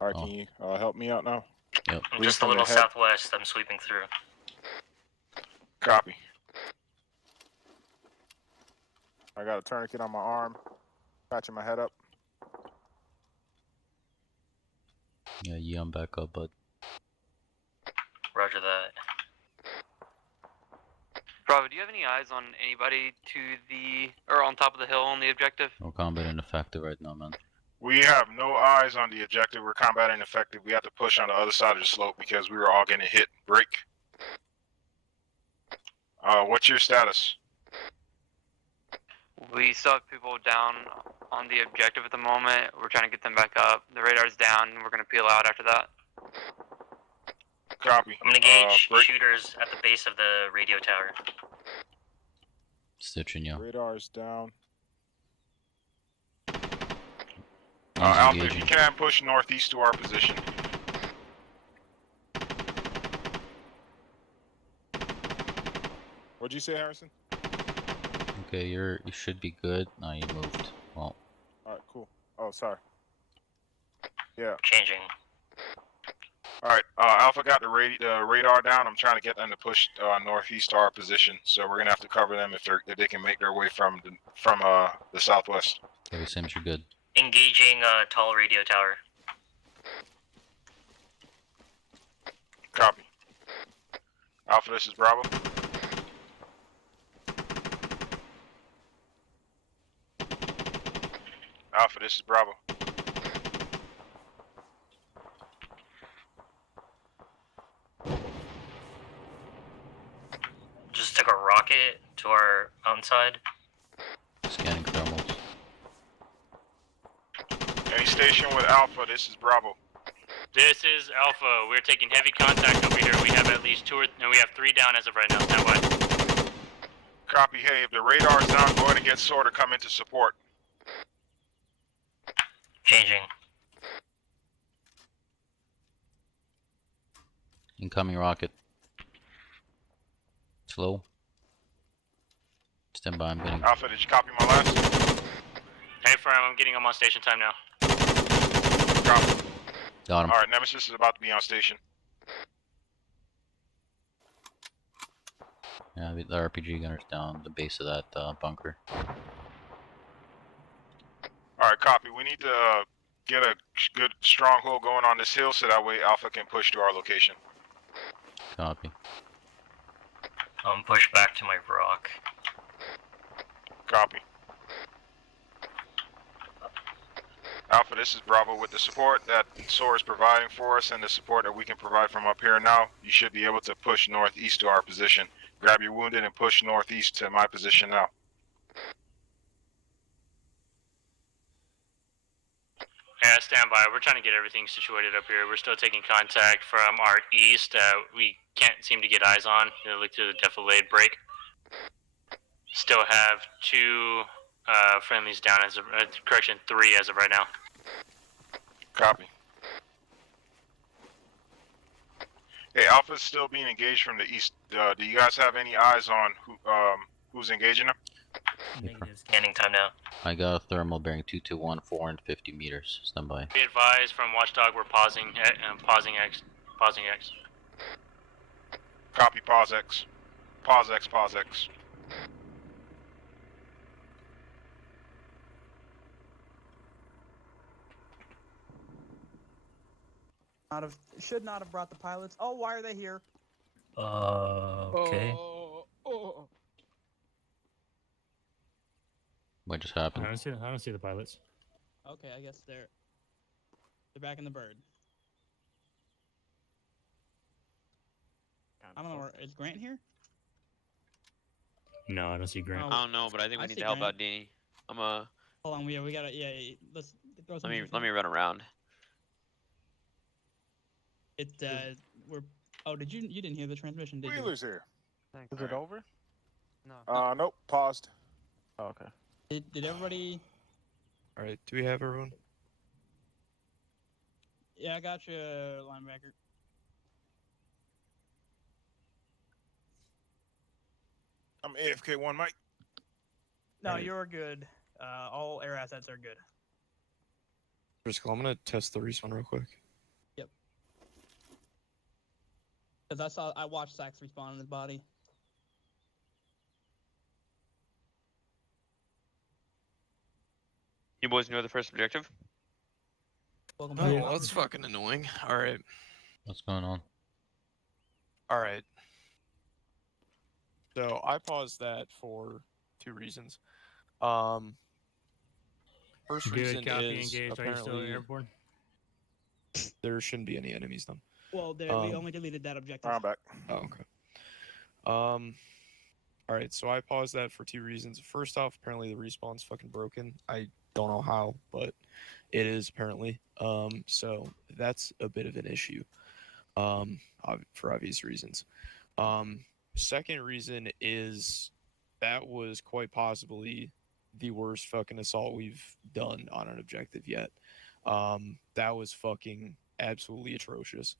All right, can you help me out now? Yep. I'm just a little southwest. I'm sweeping through. Copy. I got a tourniquet on my arm, patching my head up. Yeah, I'm back up, bud. Roger that. Bravo, do you have any eyes on anybody to the, or on top of the hill on the objective? No combat ineffective right now, man. We have no eyes on the objective. We're combat ineffective. We have to push on the other side of the slope because we were all getting hit. Break. What's your status? We still have people down on the objective at the moment. We're trying to get them back up. The radar's down, and we're going to peel out after that. Copy. I'm gonna engage shooters at the base of the radio tower. Stitching you. Radar's down. Alpha, if you can, push northeast to our position. What'd you say, Harrison? Okay, you should be good. No, you moved. Well. Alright, cool. Oh, sorry. Yeah. Changing. All right, Alpha got the radar down. I'm trying to get them to push northeast to our position, so we're gonna have to cover them if they can make their way from the southwest. Okay, Sims, you're good. Engaging tall radio tower. Copy. Alpha, this is Bravo. Alpha, this is Bravo. Just took a rocket to our mountainside. Scanning thermals. Any station with Alpha, this is Bravo. This is Alpha. We're taking heavy contact over here. We have at least we have 3 down as of right now. Stand by. Copy. Hey, if the radar's down, go ahead and get SOAR to come into support. Changing. Incoming rocket. Slow. Stand by, I'm getting... Alpha, did you copy my last? Hey, Firm, I'm getting them on station time now. Copy. Got him. Alright, Nemesis is about to be on station. Yeah, the RPG gunner's down the base of that bunker. Alright, copy. We need to get a good stronghold going on this hill so that way Alpha can push to our location. Copy. Push back to my rock. Copy. Alpha, this is Bravo with the support that SOAR is providing for us and the support that we can provide from up here now. You should be able to push northeast to our position. Grab your wounded and push northeast to my position now. Yeah, stand by. We're trying to get everything situated up here. We're still taking contact from our east. We can't seem to get eyes on. Look through the defilade break. Still have 2 friendlies down as of, correction, 3 as of right now. Copy. Hey, Alpha's still being engaged from the east. Do you guys have any eyes on who's engaging them? Scanning time now. I got a thermal bearing 221, 450 meters. Stand by. Be advised from Watchdog, we're pausing X. Pausing X. Copy, pause X. Pause X, pause X. Should not have brought the pilots. Oh, why are they here? Okay. What just I happened? don't see the pilots. Okay, I guess they're back in the bird. I don't know. Is Grant here? No, I don't see Grant. Oh, I don't know, but I think we I need see to help Grant. out Dini. Hold on, we gotta let's throw some. Let me run around. We're. Oh, did you didn't hear the transmission? Did Wheeler's you? here. Thanks. Is it over? No. Nope. Paused. Oh, okay. Did everybody? All right, do we have everyone? Yeah, I got you, linebacker. I'm AFK1, Mike. No, Alright. you're good. All air assets are good. Driscoll, I'm gonna test the respawn real quick. Because I watched Sax respawn in his body. You boys know the first objective? Welcome Oh, back. well, that's fucking annoying. All right. What's going on? All right. So I paused that for 2 reasons. First reason Good, copy, is engaged. Are you still apparently airborne? there shouldn't be any enemies then. Well, we only deleted that objective. I'm back. Oh, okay. All right. So I paused that for 2 reasons. First off, apparently the respawn's fucking broken. I don't know how, but it is apparently. So that's a bit of an issue. For obvious reasons. Second reason is that was quite possibly the worst fucking assault we've done on an objective yet. That was fucking absolutely atrocious.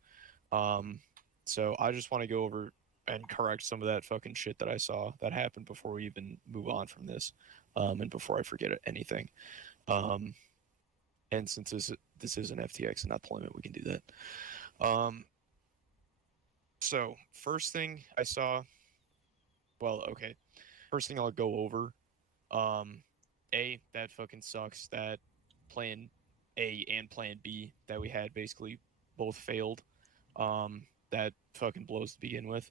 So I just want to go over and correct some of that fucking shit that I saw that happened before we even move on from this, and before I forget anything. And since this is an FTX and not deployment, we can do that. So first thing I saw, well, okay. First thing I'll go over, that fucking sucks that plan A and plan B that we had basically both failed. That fucking blows to begin with.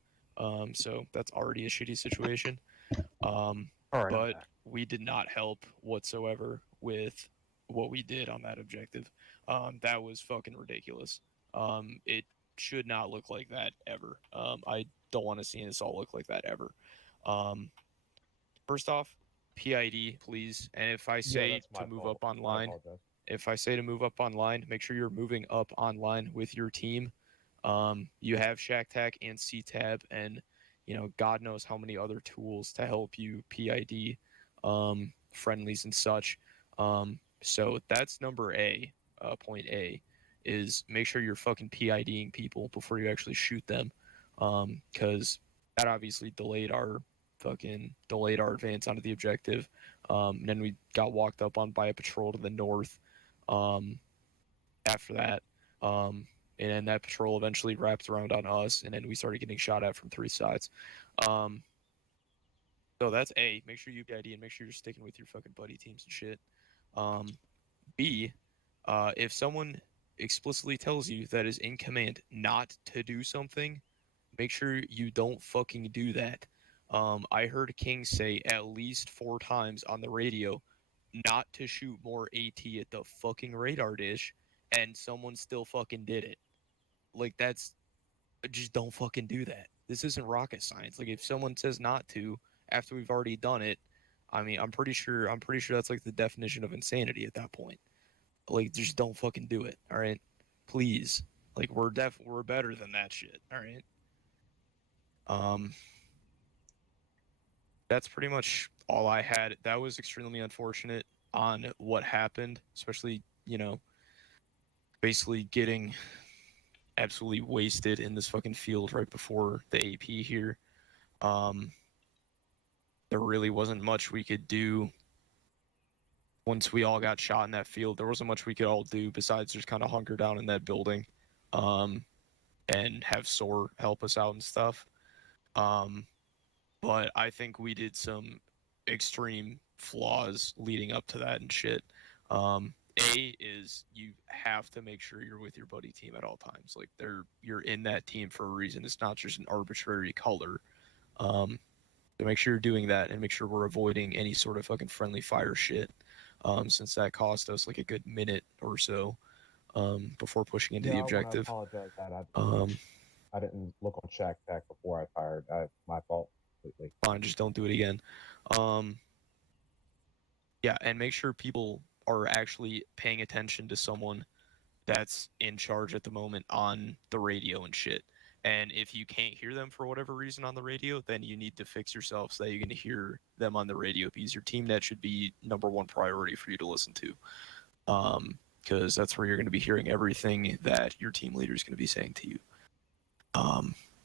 So that's already a shitty situation. But we did not help whatsoever with what we did on that objective. That was fucking ridiculous. It should not look like that ever. I don't want to see us all look like that ever. First off, PID, please. And if I say to move up online, make sure you're moving up online with your team. You have ShackTac and CTAB, and God knows how many other tools to help you PID, friendlies and such. So that's number A. Point A is make sure you're fucking PIDing people before you actually shoot them, because that obviously delayed our advance onto the objective. And then we got walked up on by a patrol to the north. After that, and then that patrol eventually wrapped around on us, and then we started getting shot at from 3 sides. So that's A. Make sure you PID and make sure you're sticking with your fucking buddy teams and shit. B, if someone explicitly tells you that is in command not to do something, make sure you don't fucking do that. I heard King say at least 4 times on the radio not to shoot more AT at the fucking radar dish, and someone still fucking did it. Like, just don't fucking do that. This isn't rocket science. Like, if someone says not to after we've already done it, I mean, I'm pretty sure that's like the definition of insanity at that point. Like, just don't fucking do it. All right, please. Like, we're better than that shit. All right. That's pretty much all I had. That was extremely unfortunate on what happened, especially, basically getting absolutely wasted in this fucking field right before the AP here. There really wasn't much we could do once we all got shot in that field. There wasn't much we could all do besides just kind of hunker down in that building, and have SOAR help us out and stuff. But I think we did some extreme flaws leading up to that and shit. A is you have to make sure you're with your buddy team at all times. Like, you're in that team for a reason. It's not just an arbitrary color. So make sure you're doing that, and make sure we're avoiding any sort of fucking friendly fire shit. Since that cost us like a good minute or so before pushing into the objective. I apologize that I didn't look on ShackTac before I fired. My fault completely. Fine, just don't do it again. Yeah, and make sure people are actually paying attention to someone that's in charge at the moment on the radio and shit. And if you can't hear them for whatever reason on the radio, then you need to fix yourself so that you can hear them on the radio, because your team net should be #1 priority for you to listen to. Because that's where you're going to be hearing everything that your team leader is going to be saying to you.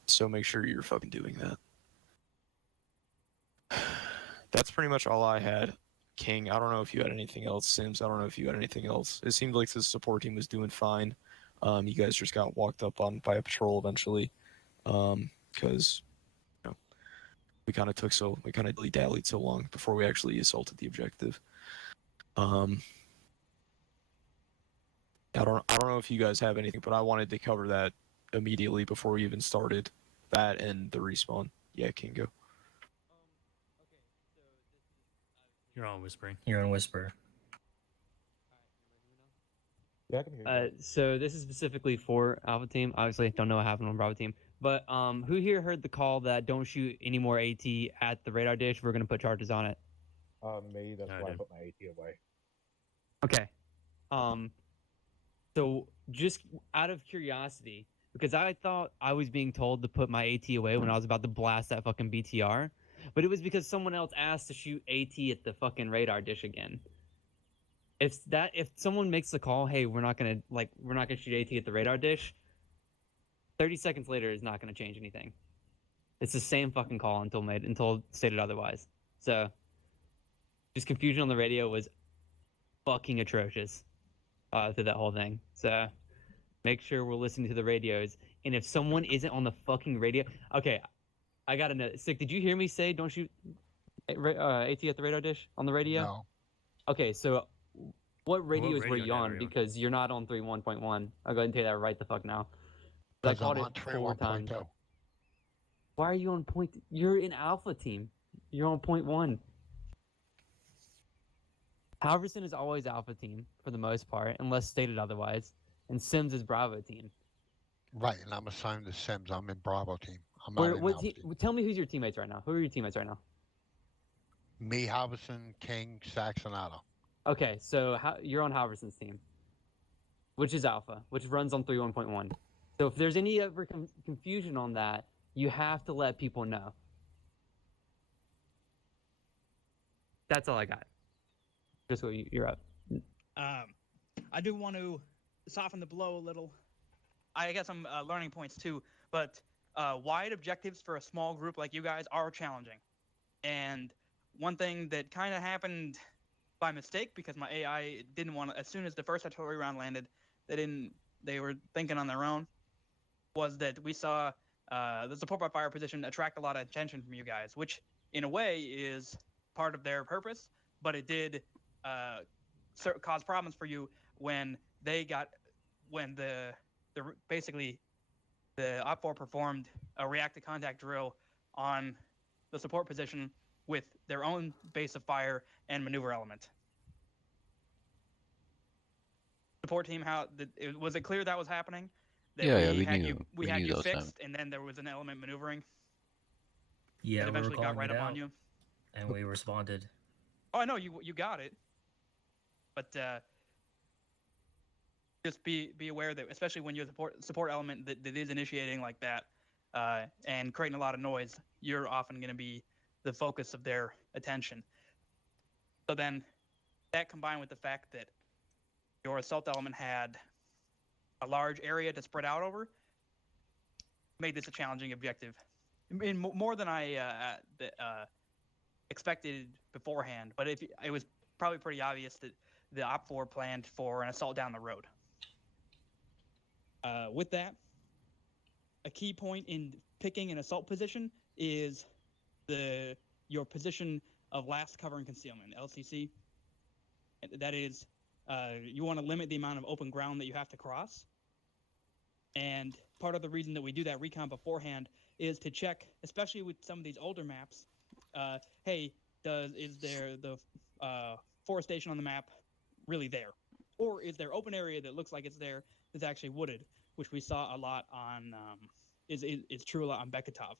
So make sure you're fucking doing that. That's pretty much all I had. King, I don't know if you had anything else. Sims, I don't know if you had anything else. It seemed like the support team was doing fine. You guys just got walked up on by a patrol eventually, because we kind of dilly-dallied so long before we actually assaulted the objective. I don't know if you guys have anything, but I wanted to cover that immediately before we even started that and the respawn. Yeah, Kingo. You're on whispering. You're on whisper. Yeah, I can hear you. So this is specifically for Alpha Team. Obviously, don't know what happened on Bravo Team. But who here heard the call that don't shoot any more AT at the radar dish? We're gonna put charges on it. Me. That's why I put my AT away. Okay. So just out of curiosity, because I thought I was being told to put my AT away when I was about to blast that fucking BTR, but it was because someone else asked to shoot AT at the fucking radar dish again. If someone makes the call, hey, we're not gonna shoot AT at the radar dish, 30 seconds later is not gonna change anything. It's the same fucking call until stated otherwise. So just confusion on the radio was fucking atrocious. through that whole thing. So make sure we're listening to the radios. And if someone isn't on the fucking radio, okay, I gotta know. Sick, did you hear me say don't shoot AT at the radar dish on the radio? No. Okay, so what radios were radio you net on? are you on? Because you're not on 3.1.1. I'll go ahead and tell you that right the fuck now. I Because called I'm it on 4 times. 3.1.2. Why are you on point? You're in Alpha team. You're on point 1. Halverson is always Alpha team for the most part, unless stated otherwise. And Sims is Bravo team. Right, and I'm assigned to Sims. I'm in Bravo team. I'm not in What Alpha team? team. Tell me who's your teammates right now. Who are your teammates right now? Me, Halverson, King, Saxonato. Okay, so you're on Halverson's team, which is Alpha, which runs on 3.1.1. So if there's any ever confusion on that, you have to let people know. That's all I got. Just so you're up. I do want to soften the blow a little. I guess I'm learning points too, but wide objectives for a small group like you guys are challenging. And one thing that kind of happened by mistake, because my AI didn't want to, as soon as the first artillery round landed, they were thinking on their own, was that we saw the support by fire position attract a lot of attention from you guys, which in a way is part of their purpose, but it did cause problems for you when basically the OPFOR performed a react to contact drill on the support position with their own base of fire and maneuver element. Support team, was it clear that was happening? That Yeah, we we had knew. you We had knew you that was fixed, and then there was an element maneuvering Yeah, that we were eventually got calling right it up on out, you. and we responded. Oh, I know you got it, but just be aware that, especially when you're the support element that is initiating like that and creating a lot of noise, you're often going to be the focus of their attention. So then, that combined with the fact that your assault element had a large area to spread out over, made this a challenging objective, more than I expected beforehand. But it was probably pretty obvious that the OPFOR planned for an assault down the road. With that, a key point in picking an assault position is your position of last cover and concealment, LCC. That is, you want to limit the amount of open ground that you have to cross. And part of the reason that we do that recon beforehand is to check, especially with some of these older maps, hey, is there the forestation on the map really there? Or is there open area that looks like it's there that's actually wooded, which we saw a lot on, is true a lot on Beketov.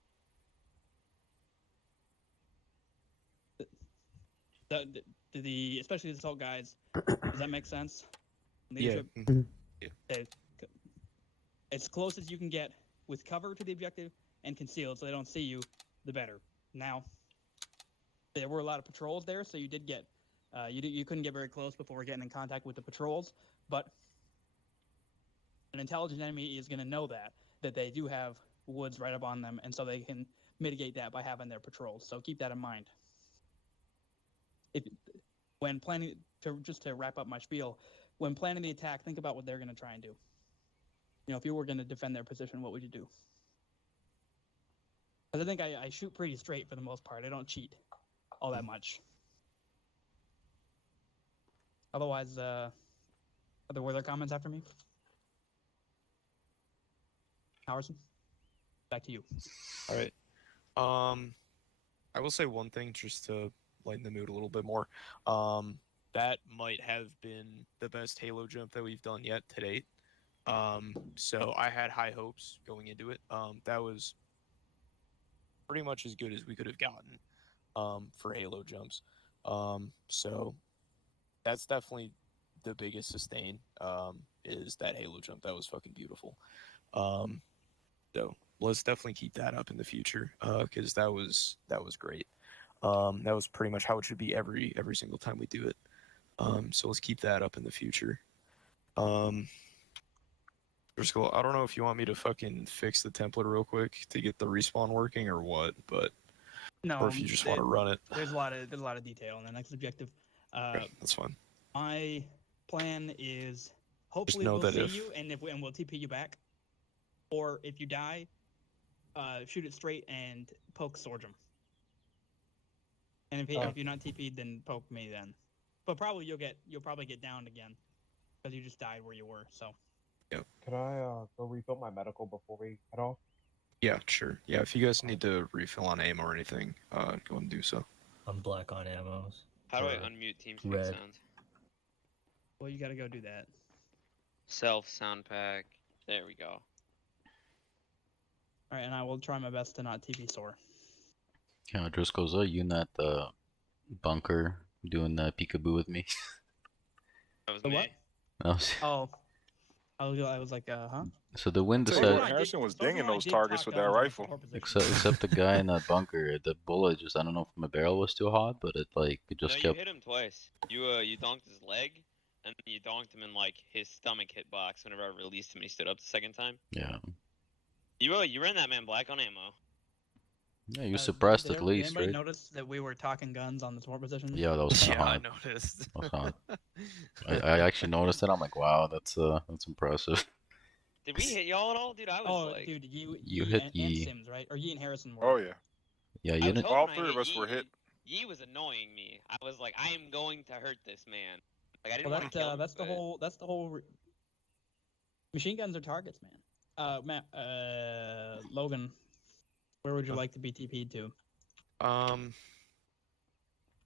Especially the assault guys, does that make sense? Leadership? Yeah. As close as you can get with cover to the objective and concealed so they don't see you, the better. Now, there were a lot of patrols there, so you did get, you couldn't get very close before getting in contact with the patrols, but an intelligent enemy is going to know that they do have woods right up on them, and so they can mitigate that by having their patrols. So keep that in mind. When planning, just to wrap up my spiel, when planning the attack, think about what they're going to try and do. You know, if you were going to defend their position, what would you do? Because I think I shoot pretty straight for the most part. I don't cheat all that much. Otherwise, were there comments after me? Howerson, back to you. All right. I will say one thing just to lighten the mood a little bit more. That might have been the best Halo jump that we've done yet to date. So I had high hopes going into it. That was pretty much as good as we could have gotten for Halo jumps. So that's definitely the biggest sustain is that Halo jump. That was fucking beautiful. So let's definitely keep that up in the future because that was great. That was pretty much how it should be every single time we do it. So let's keep that up in the future. Driscoll, I don't know if you want me to fucking fix the template real quick to get the respawn working or what, but No, or if you just want to run it. There's a lot of detail in the next objective. Okay, that's fine. My plan is hopefully know we'll that see if- you, and we'll TP you back. Or if you die, shoot it straight and poke Sorghum. And if you're not TP'd, then poke me then. But probably you'll probably get downed again because you just died where you were. So. Could I go refill my medical before we head off? Yeah, sure. Yeah, if you guys need to refill on ammo or anything, go and do so. I'm black on ammos. How do I Or unmute TeamSpeak red. sound? Well, you gotta go do that. Self sound pack. There we go. All right, and I will try my best to not TP Sore. Yeah, Driscoll's, are you in that bunker doing the peekaboo with me? That was The me. what? I was- Oh, I was like, huh? So the wind Tell you what, decided, Harrison was Sorghum dinging and I those did targets talk with that guns in the rifle. support position. except the guy in that bunker, the bullet just, I don't know if my barrel was too hot, but it just No, you kept. hit him twice. You donked his leg, and then you donked him in like his stomach hitbox whenever I released him and he stood up the second time. Yeah. You ran that man black on ammo. Yeah, you suppressed Did at least, anybody right? notice that we were talking guns on the support position? Yeah, that was kinda Yeah, I hot. noticed. That was hot. I actually noticed it. I'm like, wow, that's impressive. Did we hit y'all at all, dude? I was Oh, like, dude, You Yee hit and Yee. Sims, right? Or Yee and Harrison were. Oh yeah. Yeah, I you was didn't. hoping All I three of hit us were Yee. hit. Yee was annoying me. I was like, I am going to hurt this man. Like I didn't Well, want to kill him. that's the but- whole. That's the whole. Machine guns are targets, man. Matt, Logan, where would you like to be TP'd to?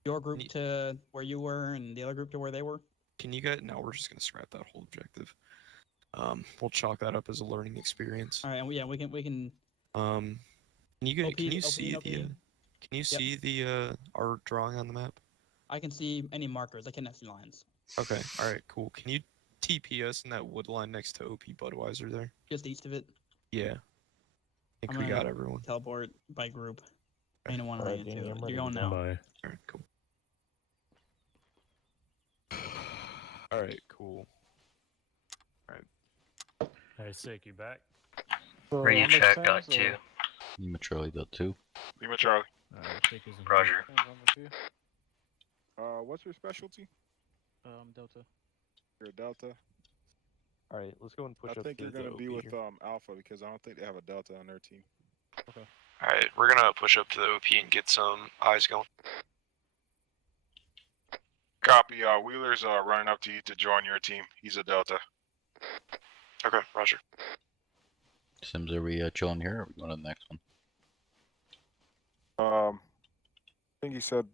Your group to where you were, and the other group to where they were. Can you get? No, we're just gonna scrap that whole objective. We'll chalk that up as a learning experience. All right, and we can. Can you get? OP, Can you OP, see OP. the? Can you see the our drawing on the map? I can see any markers. I cannot see lines. Okay. All right. Cool. Can you TP us in that wood line next to OP Budweiser there? Just east of it. Yeah. I think I'm we gonna got everyone. Teleport by group. Main one, Alright, main Danny, two. I'm ready You're to going go. now. Bye. All right. Cool. All right. Cool. Hey, sick, you back? Where you check, got two. Lima Charlie got 2. Lima Charlie. Sick is in Roger. What's your specialty? Delta. You're a Delta. All right, let's go and push I up. think you're to gonna the be OP with here. Alpha because I don't think they have a Delta on their team. Okay. All right, we're gonna push up to the OP and get some eyes going. Copy. Wheeler's running up to you to join your team. He's a Delta. Okay, Roger. Sims, are we chilling here or are we going to the next one? I think he said,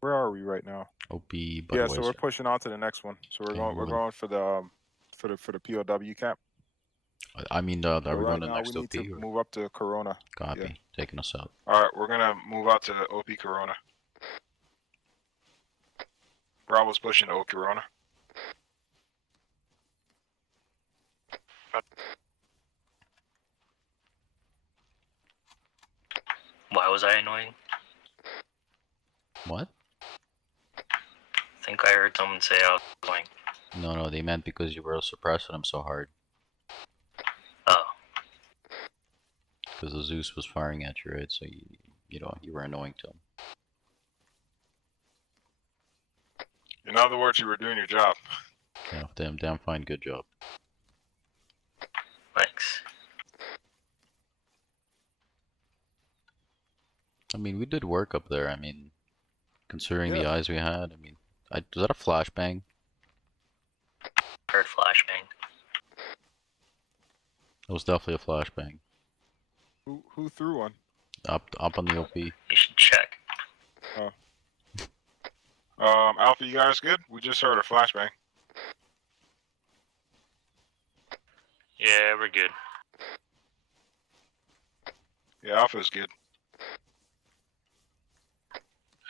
where are we right now? OP Yeah, Budweiser. so we're pushing on to the next one. So we're Okay, going. We're moving. going for the POW camp. I mean, are So we right going to the now next we OP? need to Or? move up to Corona. Copy. Yeah. Taking us out. All right, we're gonna move out to OP Corona. Bravo's pushing to OP Corona. Why was I annoying? What? I think I heard someone say I was annoying. No, they meant because you were suppressing him so hard. Oh. Because the Zeus was firing at you, right? So you were annoying to him. In other words, you were doing your job. Yeah, damn fine, good job. Thanks. I mean, we did work up there. I mean, considering the Yeah. eyes we had, I mean, was that a flashbang? Heard flashbang. It was definitely a flashbang. Who threw one? Up on the OP. You should check. Oh. Alpha, you guys good? We just heard a flashbang. Yeah, we're good. Yeah, Alpha's good.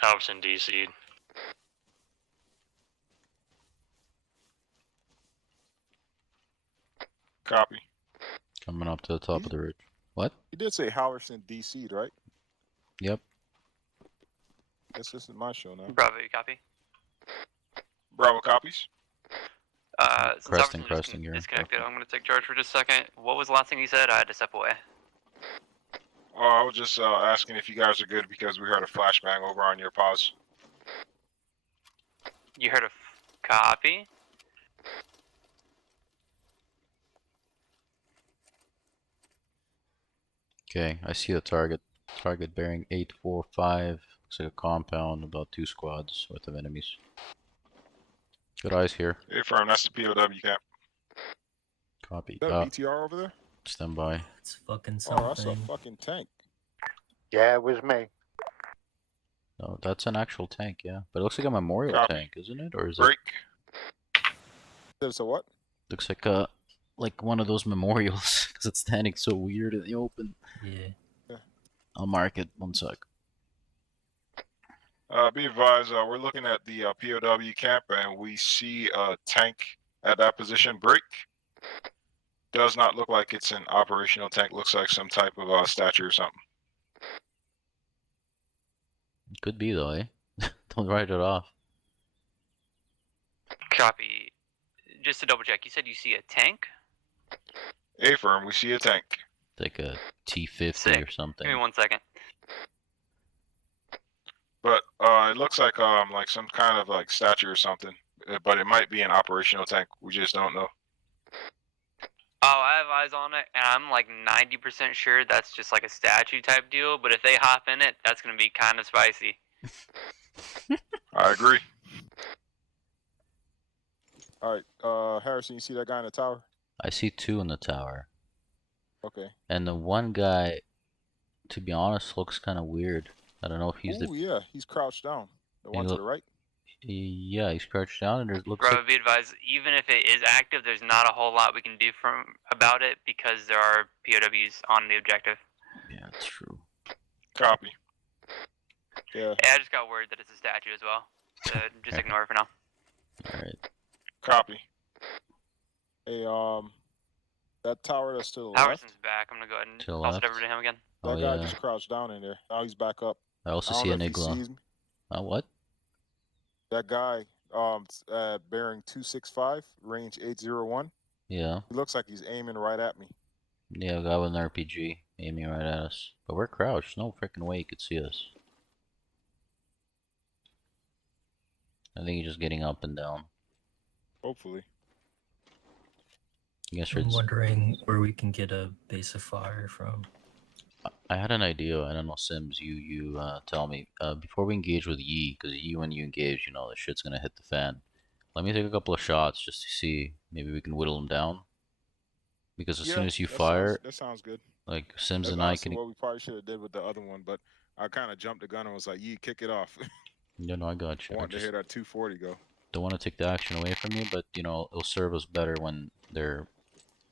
Alpha's DC'd. Copy. Coming up to the top of the ridge. What? You did say Halverson DC'd, right? Yep. Guess this is my show now. Bravo, you copy? Bravo copies. Since Cresting, Albertson cresting here. disconnected, I'm gonna take charge for just a second. What was the last thing you said? I had to step away. Oh, I was just asking if you guys are good because we heard a flashbang over on your pause. You heard a copy? Okay, I see the target. Target bearing 845. Looks like a compound, about 2 squads worth of enemies. Good eyes here. Hey, firm, that's the POW camp. Copy. Is that a BTR over there? Stand by. It's fucking Oh, that's a something. fucking tank. Yeah, it was me. No, that's an actual tank, yeah. But it looks like a memorial Copy. tank, isn't it? Or is Break. There's a what? Looks like one of those memorials because it's standing so weird in the open. Yeah. I'll mark it. 1 sec. Be advised, we're looking at the POW camp and we see a tank at that position. Break. Does not look like it's an operational tank. Looks like some type of statue or something. Could be though, eh? Don't write it off. Copy. Just to double check, you said you see a tank? A firm, we see a tank. Like a T-50 Sick. or something. Give me 1 second. But it looks like some kind of like statue or something. But it might be an operational tank. We just don't know. Oh, I have eyes on it, and I'm like 90% sure that's just like a statue type deal. But if they hop in it, that's gonna be kind of spicy. I agree. All right, Harrison, you see that guy in the tower? I see 2 in the tower. Okay. And the one guy, to be honest, looks kind of weird. I don't know if he's Oh yeah, he's crouched down. The He one to look- the right. Yeah, he's crouched down and it looks Bro, like... be advised, even if it is active, there's not a whole lot we can do about it because there are POWs on the objective. Yeah, it's true. Copy. Yeah. Yeah, I just got word that it's a statue as well. So just ignore it for now. Alright. Copy. Hey, that tower that's to the left. Howard's back. I'm gonna go ahead and To the toss left? it over to him again. That Oh, guy yeah. just crouched down in there. Now he's back up. I also don't see know an if he Igla. sees me. What? That guy, at bearing 265, range 801. Yeah. He looks like he's aiming right at me. Yeah, a guy with an RPG aiming right at us. But we're crouched. No freaking way he could see us. I think he's just getting up and down. Hopefully. I guess I'm wondering where we can get a base of fire from. I had an idea. I don't know, Sims. You tell me before we engage with Yi, because Yi, when you engage, you know the shit's gonna hit the fan. Let me take a couple of shots just to see. Maybe we can whittle him down. Because as soon as you fire, that sounds good. like Sims That's and I honestly can. what we probably should have did with the other one, but I kind of jumped the gun and was like, "Yee, kick it off." You know, I got you. I I wanted to just hear that 240 go. don't want to take the action away from you, but you know it'll serve us better when they're,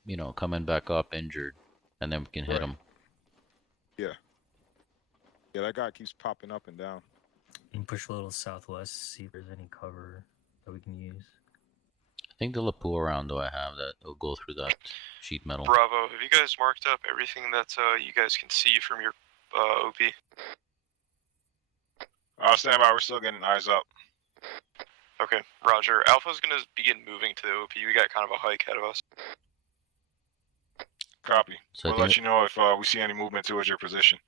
you know, coming back up injured, and then we can hit Right. them. Yeah. Yeah, that guy keeps popping up and down. And push a little southwest, see if there's any cover that we can use. I think the lapel around though I have that will go through that sheet metal. Bravo, have you guys marked up everything that you guys can see from your OP? Stand by. We're still getting eyes up. Okay, Roger. Alpha's gonna begin moving to the OP. We got kind of a hike ahead of us. Copy. So I We'll think let you know if we see any movement towards your position.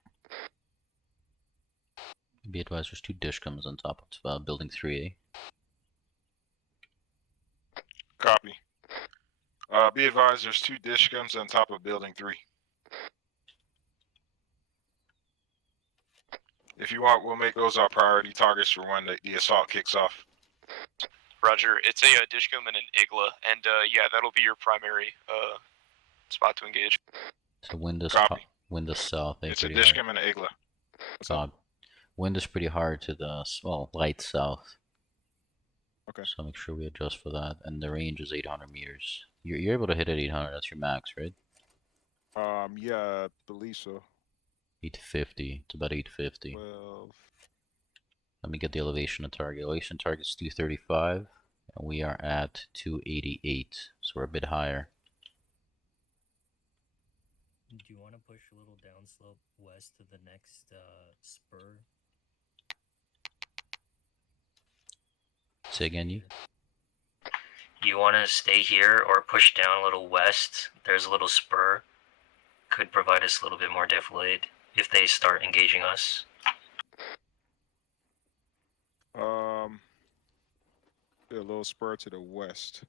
Be advised, there's 2 dish comes on top of building 3A. Copy. Be advised, there's 2 dish guns on top of building 3. If you want, we'll make those our priority targets for when the assault kicks off. Roger. It's a Dishcom and an Igla, and yeah, that'll be your primary spot to engage. So wind is Copy. wind is south. It's a pretty hard. Dishcom and an Igla. Wind is pretty hard to the light south. Okay. So make sure we adjust for that. And the range is 800 meters. You're able to hit at 800. That's your max, right? Yeah, I believe so. 850. It's about 850. 12. Let me get the elevation of target. Elevation target is 235, and we are at 288. So we're a bit higher. Do you want to push a little downslope west to the next spur? Say again, you? You want to stay here or push down a little west? There's a little spur. Could provide us a little bit more defilade if they start engaging us. A little spur to the west.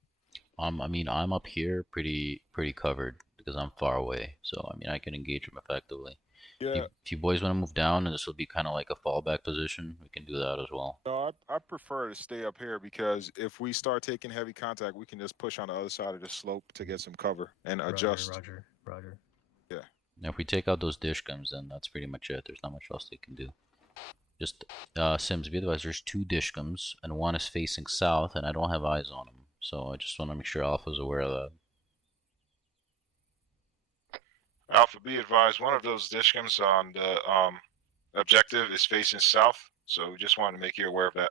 I mean, I'm up here pretty covered because I'm far away. So I mean, I can engage them effectively. Yeah. If you boys want to move down, and this will be kind of like a fallback position, we can do that as well. No, I prefer to stay up here because if we start taking heavy contact, we can just push on the other side of the slope to get some cover and adjust. Roger. Yeah. Now, if we take out those dish guns, then that's pretty much it. There's not much else they can do. Just, Sims, be advised, there's 2 dish guns, and one is facing south, and I don't have eyes on them. So I just want to make sure Alpha's aware of that. Alpha, be advised, one of those dishcams on the objective is facing south, so we just wanted to make you aware of that.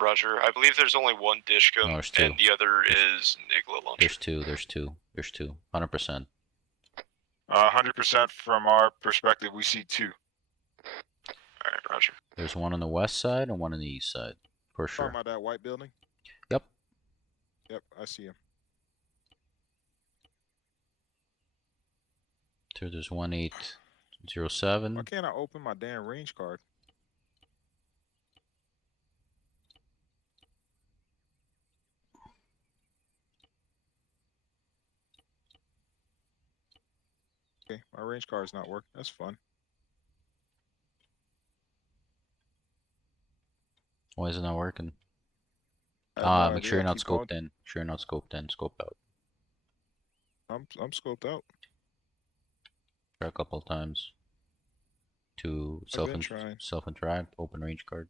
Roger. I believe there's only one dishcam, No, there's 2. and the other is an Igloo launcher. There's two. 100%. 100% from our perspective, we see 2. Alright, Roger. There's one on the west side and one on the east side, for Talking sure. about that white building? Yep. Yep, I see him. So there's 1807. Why can't I open my damn range card? Okay, my range card is not working. That's fun. Why is it not working? I have no Make sure idea. you're not Keep going. scoped in. Sure you're not scoped in. Scope out. I'm scoped out. Try a couple of times. To I've been trying. self-interact, open range card.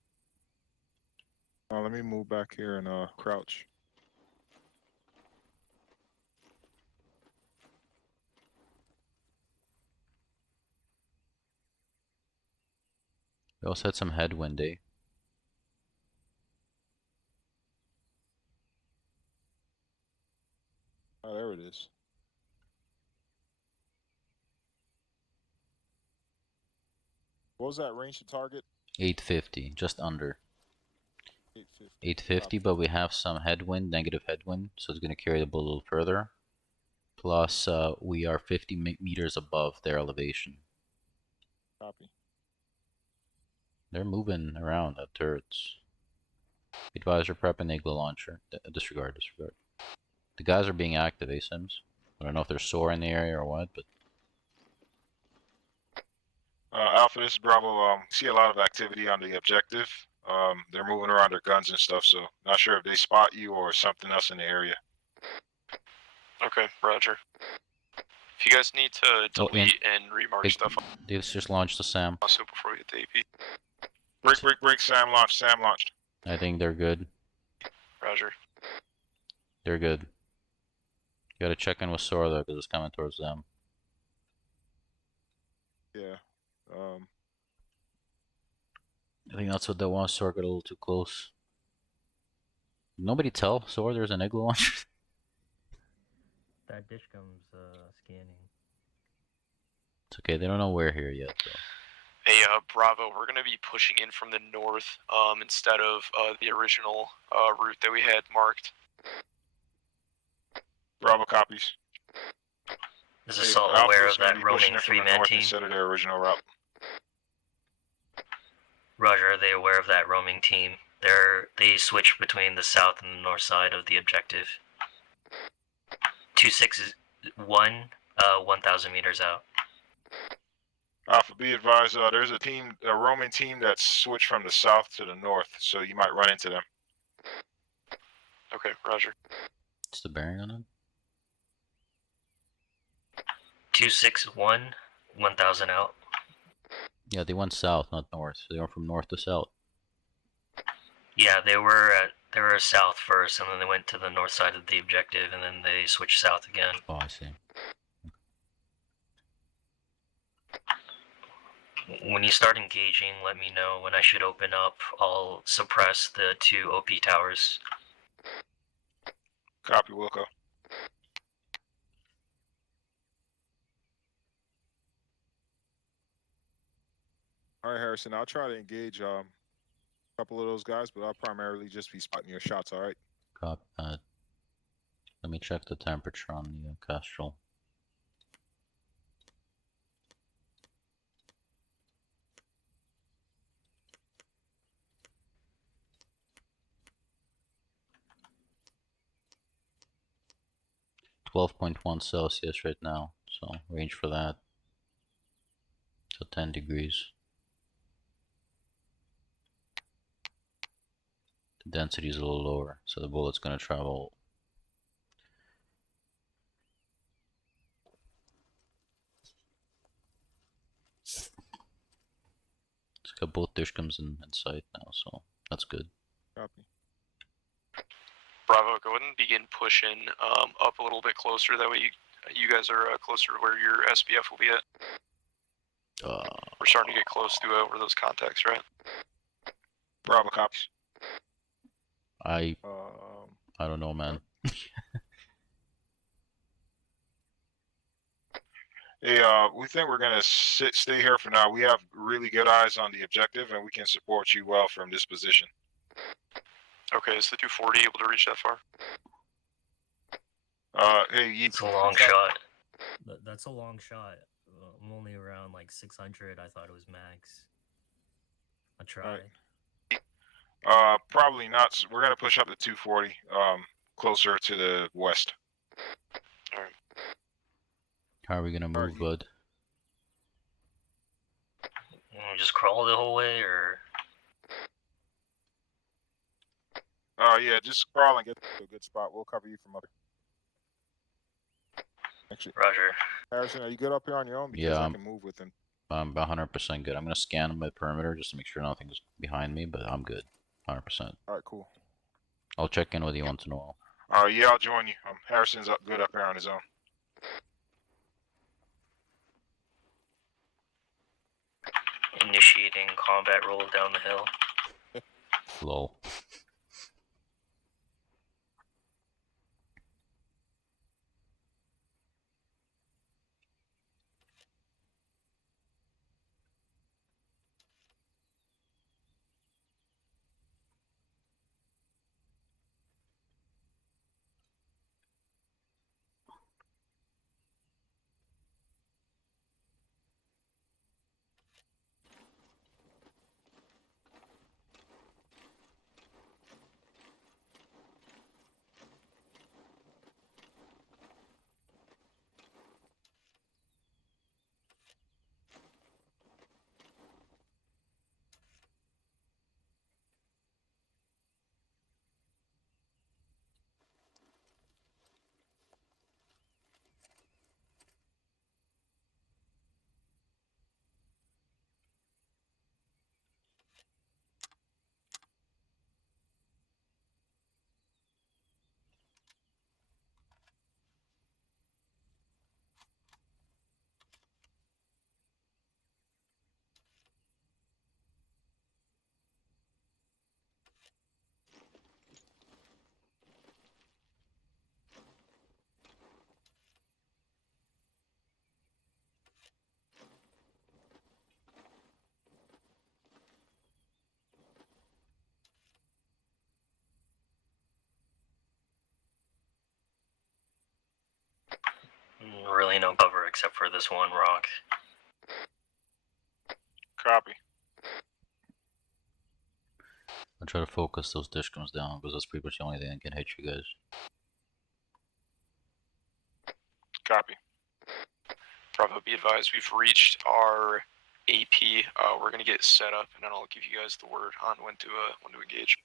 Let me move back here and crouch. We also had some headwind, eh? Oh, there it is. What was that range to target? 850, just under. 850. 850, but we have some headwind, negative headwind, so it's going to carry the boat a little further. Plus, we are 50 meters above their elevation. Copy. They're moving around at turrets. Advisor prep and Igloo launcher. Disregard. The guys are being active, Sims. I don't know if they're sore in the area or what, but Alpha, this is Bravo. See a lot of activity on the objective. They're moving around their guns and stuff, so not sure if they spot you or something else in the area. Okay, Roger. If you guys need to delete and remark stuff, they just launched the SAM. also before we get the AP. Break, Sam launched, I think they're good. Roger. They're good. You gotta check in with Sora though, because it's coming towards them. Yeah. I think that's what they want. Sora got a little too close. Nobody tell Sora there's an Igloo launcher. That dish comes scanning. It's okay, they don't know we're here yet though. Hey, Bravo, we're gonna be pushing in from the north, instead of the original route that we had marked. Bravo copies. Is Assault aware of that roaming 3-man team? Instead of their original route. Roger, are they aware of that roaming team? They switch between the south and the north side of the objective. 261, 1,000 meters out. Alpha, be advised, there's a roaming team that's switched from the south to the north, so you might run into them. Okay, Roger. What's the bearing on it? 261, 1,000 out. Yeah, they went south, not north. So they went from north to south. Yeah, they were south first, and then they went to the north side of the objective, and then they switched south again. Oh, I see. When you start engaging, let me know when I should open up. I'll suppress the 2 OP towers. Copy, Wilco. All right, Harrison. I'll try to engage a couple of those guys, but I'll primarily just be spotting your shots. All right. Copy that. Let me check the temperature on the Castrol. .1 Celsius right now. So range for that. So 10 degrees. The density is a little lower, so the bullet's going to travel. It's got both dishcums in sight now, so that's good. Copy. Bravo, go ahead and begin pushing up a little bit closer. That way you guys are closer to where your SBF will be at. We're starting to get close to over those contacts, right? Bravo copies. I don't know, man. Hey, we think we're gonna stay here for now. We have really good eyes on the objective, and we can support you well from this position. Okay, is the 240 able to reach that far? Hey, It's a long shot. That's a long shot. I'm only around like 600. I thought it was max. I'll try. Probably not. We're gonna push up to 240, closer to the west. Alright. How are we gonna move, bud? Just crawl the whole way, or Yeah, just crawl and get to a good spot. We'll cover you from up. Actually, Roger. Harrison, are you good up here on your own? Because Yeah, I can move with him. I'm 100% good. I'm gonna scan my perimeter just to make sure nothing's behind me, but I'm good. 100%. All right, cool. I'll check in with you once in a while. Yeah, I'll join you. Harrison's good up here on his own. Initiating combat roll down the hill. Lol. Really no cover except for this one rock. Copy. I'll try to focus those dishcums down because that's pretty much the only thing that can hit you guys. Copy. Bravo, be advised, we've reached our AP. We're gonna get set up, and then I'll give you guys the word on when to engage.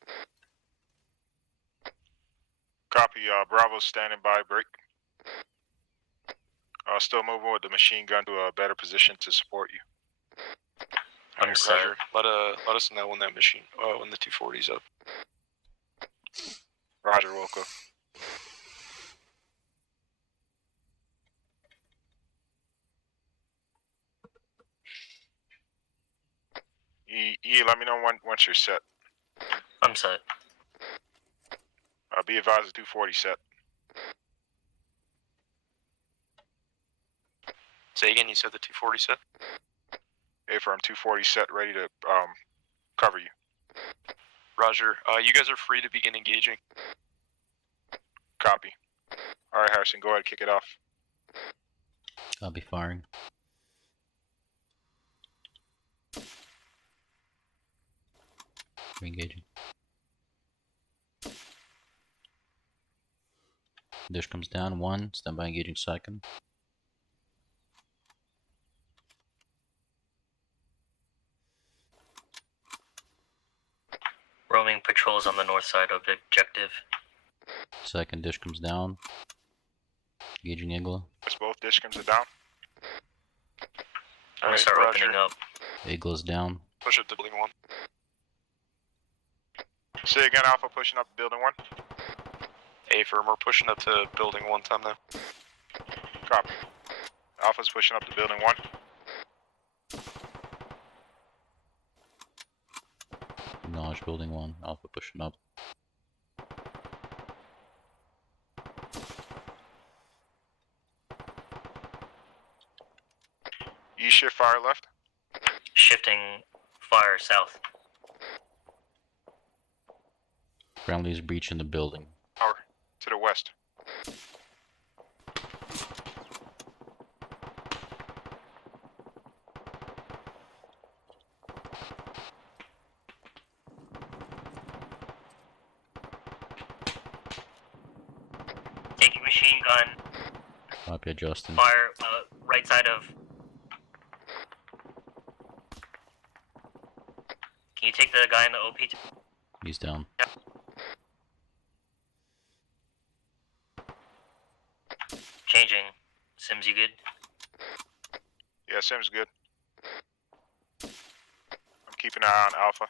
Copy. Bravo's standing by. Break. Still moving with the machine gun to a better position to support you. Alright, Roger. Let us know when that machine, when the 240's up. Roger, Wilco. Let me know once you're set. I'm set. Be advised, the 240 set. Say again, you said the 240 set? A-firm 240 set, ready to cover you. Roger. You guys are free to begin engaging. Copy. Alright, Harrison, go ahead, kick it off. I'll be firing. Engaging. Dish comes down, 1, stand by engaging second. Roaming patrols on the north side of objective. Second dish comes down. Engaging Igla. It's both Dishkins are down. I'm gonna start opening up. Igla's down. Push it to building 1. Say again, Alpha pushing up to building 1. Affirm, we're pushing up to building 1 time now. Copy. Alpha's pushing up to building 1. Acknowledge building 1. Alpha pushing up. You shift fire left. Shifting fire south. Friendly's breaching the building. Power to the west. Taking machine gun. Copy, adjusting. Fire right side of. Can you take the guy in the OP? He's down. Changing. Sims, you good? Yeah, Sim's good. I'm keeping an eye on Alpha.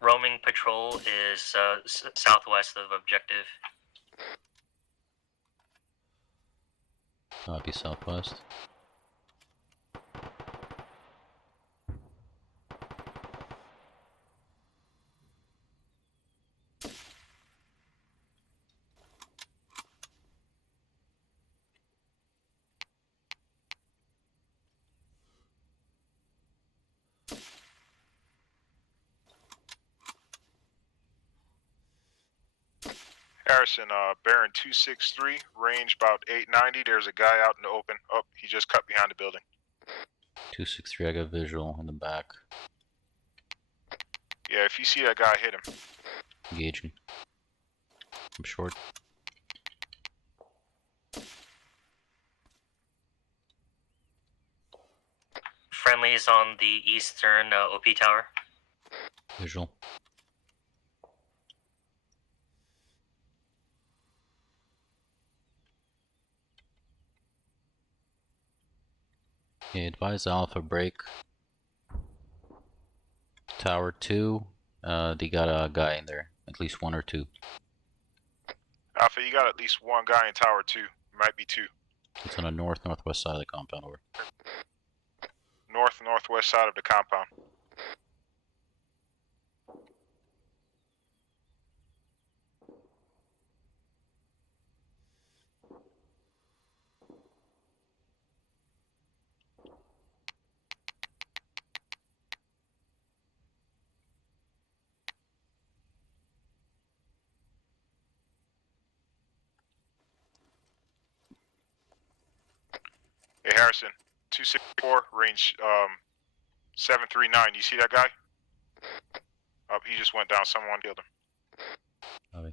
Roaming patrol is southwest of objective. Copy, southwest. Harrison, Baron 263, range about 890. There's a guy out in the open. Oh, he just cut behind the building. 263, I got visual in the back. Yeah, if you see that guy, hit him. Engaging. I'm short. Friendlies on the eastern OP tower. Visual. Okay, advise Alpha break. Tower 2, they got a guy in there. At least 1 or 2. Alpha, you got at least one guy in Tower 2. Might be 2. It's on the northwest side of the compound, over. Northwest side of the compound. Hey Harrison, 264, range 739. You see that guy? Oh, he just went down. Someone killed him. Copy.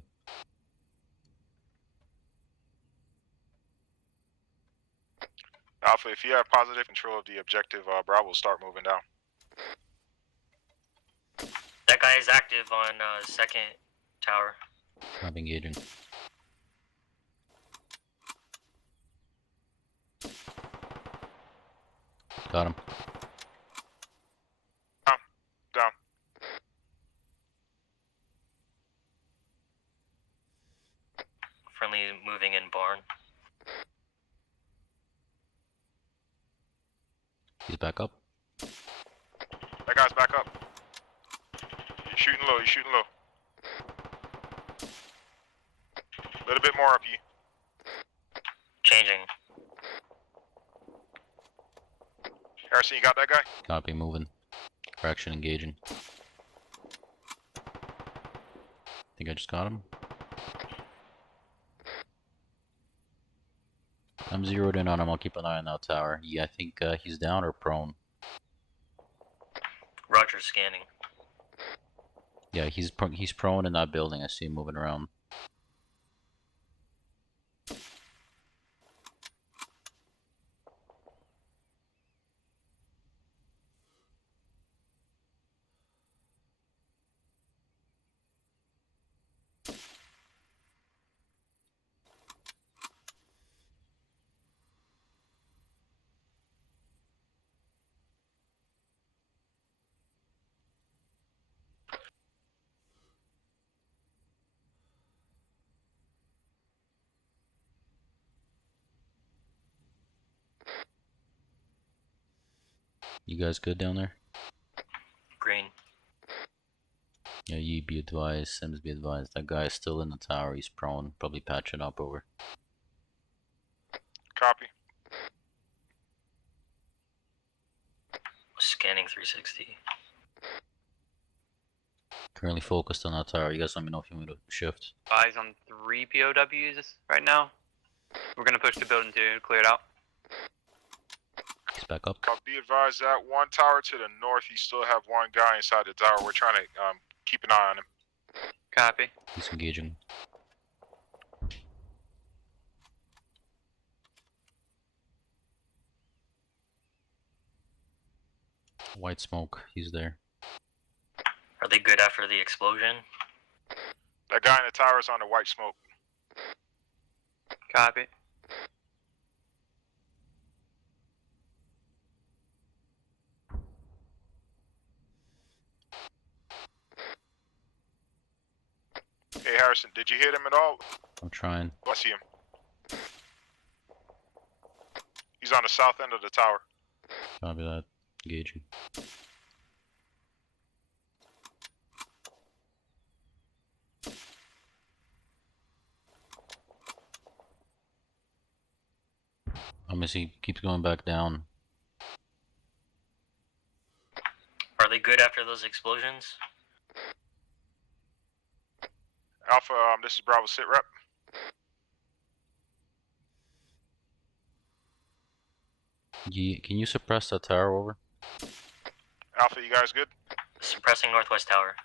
Alpha, if you have positive control of the objective, Bravo will start moving down. That guy is active on second tower. I'm engaging. Got him. Down. Friendly moving in barn. He's back up. That guy's back up. You're shooting low. You're shooting low. A little bit more up you. Changing. Harrison, you got that guy? Copy, moving. Correction, engaging. Think I just got him. I'm zeroed in on him. I'll keep an eye on that tower. Yeah, I think he's down or prone. Roger, scanning. Yeah, he's prone in that building. I see him moving around. You guys good down there? Green. Yeah, you be advised, Sims be advised. That guy's still in the tower, he's prone. Probably patch it up over. Copy. Scanning 360. Currently focused on that tower. You guys let me know if you want to shift. Eyes on 3 POWs right now. We're gonna push the building to clear it out. He's back up. Be advised that one tower to the north, you still have one guy inside the tower. We're trying to keep an eye on him. Copy. He's engaging. White smoke, he's there. Are they good after the explosion? That guy in the tower is on the white smoke. Copy. Hey Harrison, did you hit him at all? I'm trying. I see him. He's on the south end of the tower. Copy that. Engaging. I'm gonna see, keeps going back down. Are they good after those explosions? Alpha, this is Bravo sit rep. Can you suppress that tower over? Alpha, you guys good? Suppressing northwest tower.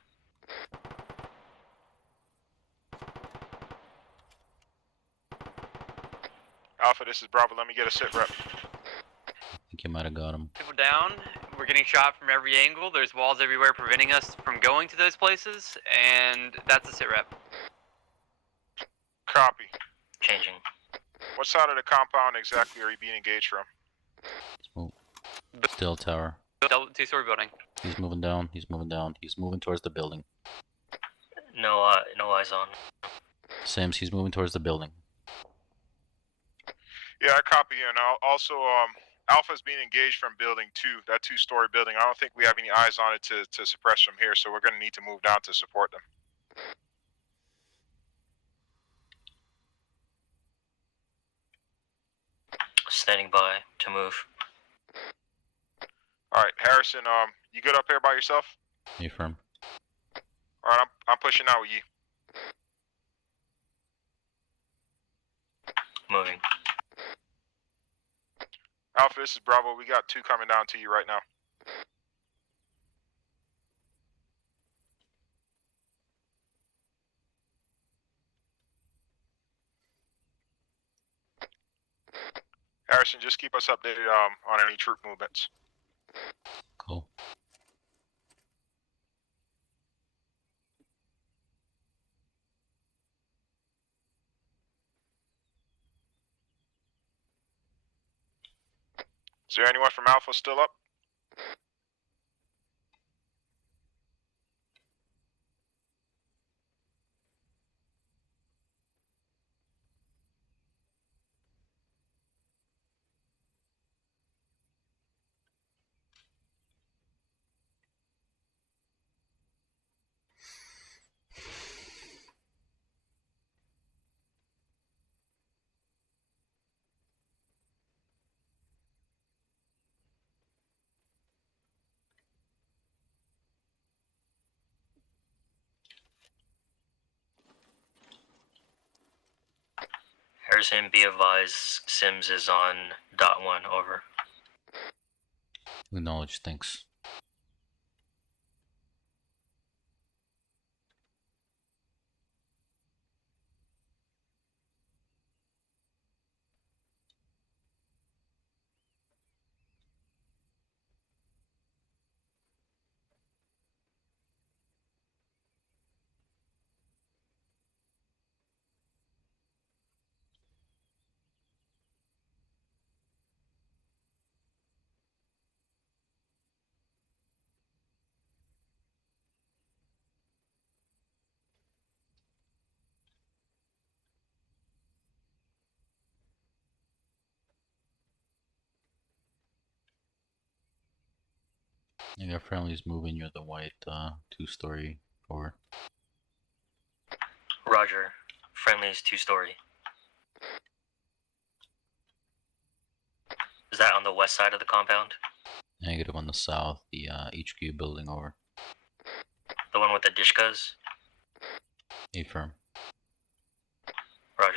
Alpha, this is Bravo. Let me get a sit rep. I think you might have got him. People down. We're getting shot from every angle. There's walls everywhere preventing us from going to those places, and that's a sit rep. Copy. Changing. What side of the compound exactly are you being engaged from? Smoke. Still tower. Two-story building. He's moving down. He's moving down. He's moving towards the building. No, no eyes on. Sims, he's moving towards the building. Yeah, I copy. And also, Alpha's being engaged from building 2, that 2-story building. I don't think we have any eyes on it to suppress from here, so we're going to need to move down to support them. Standing by to move. All right, Harrison, you good up here by yourself? You firm? All right, I'm pushing out with you. Moving. Alpha, this is Bravo. We got 2 coming down to you right now. Harrison, just keep us updated on any troop movements. Cool. Is there anyone from Alpha still up? Harrison, be advised, Sims is on .1, over. Acknowledge, thanks. I got friendlies moving near the white 2-story over. Roger. Friendly is 2-story. Is that on the west side of the compound? Negative on the south, the HQ building over. The one with the dishkas? Affirm. Roger.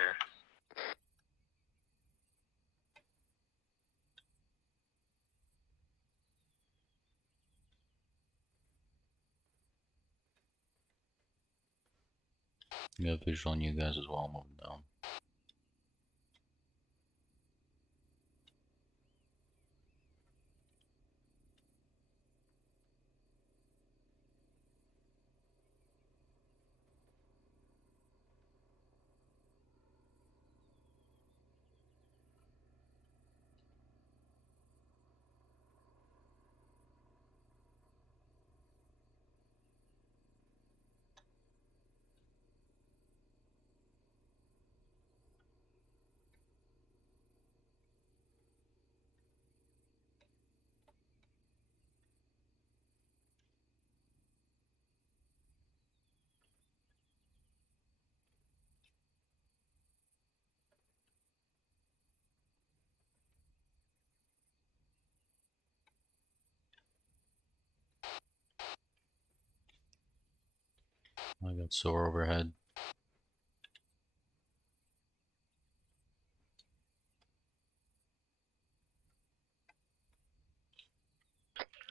You got visual on you guys as well, moving down. I got SOAR overhead.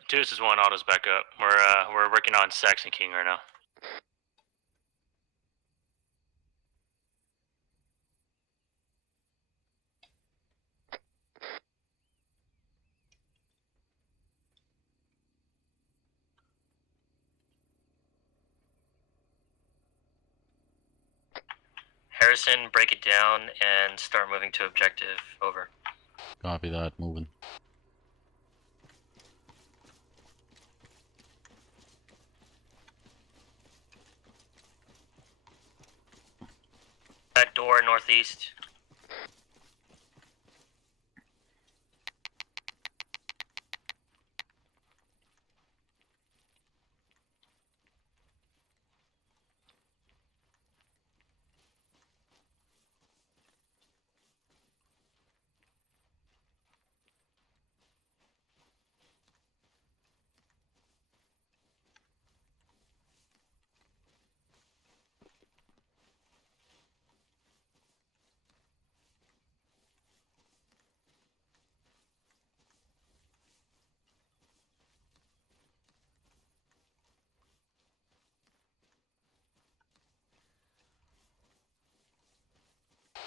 This is 1, autos back up. We're working on Saxon King right now. Harrison, break it down and start moving to objective. Over. Copy that, moving. That door northeast.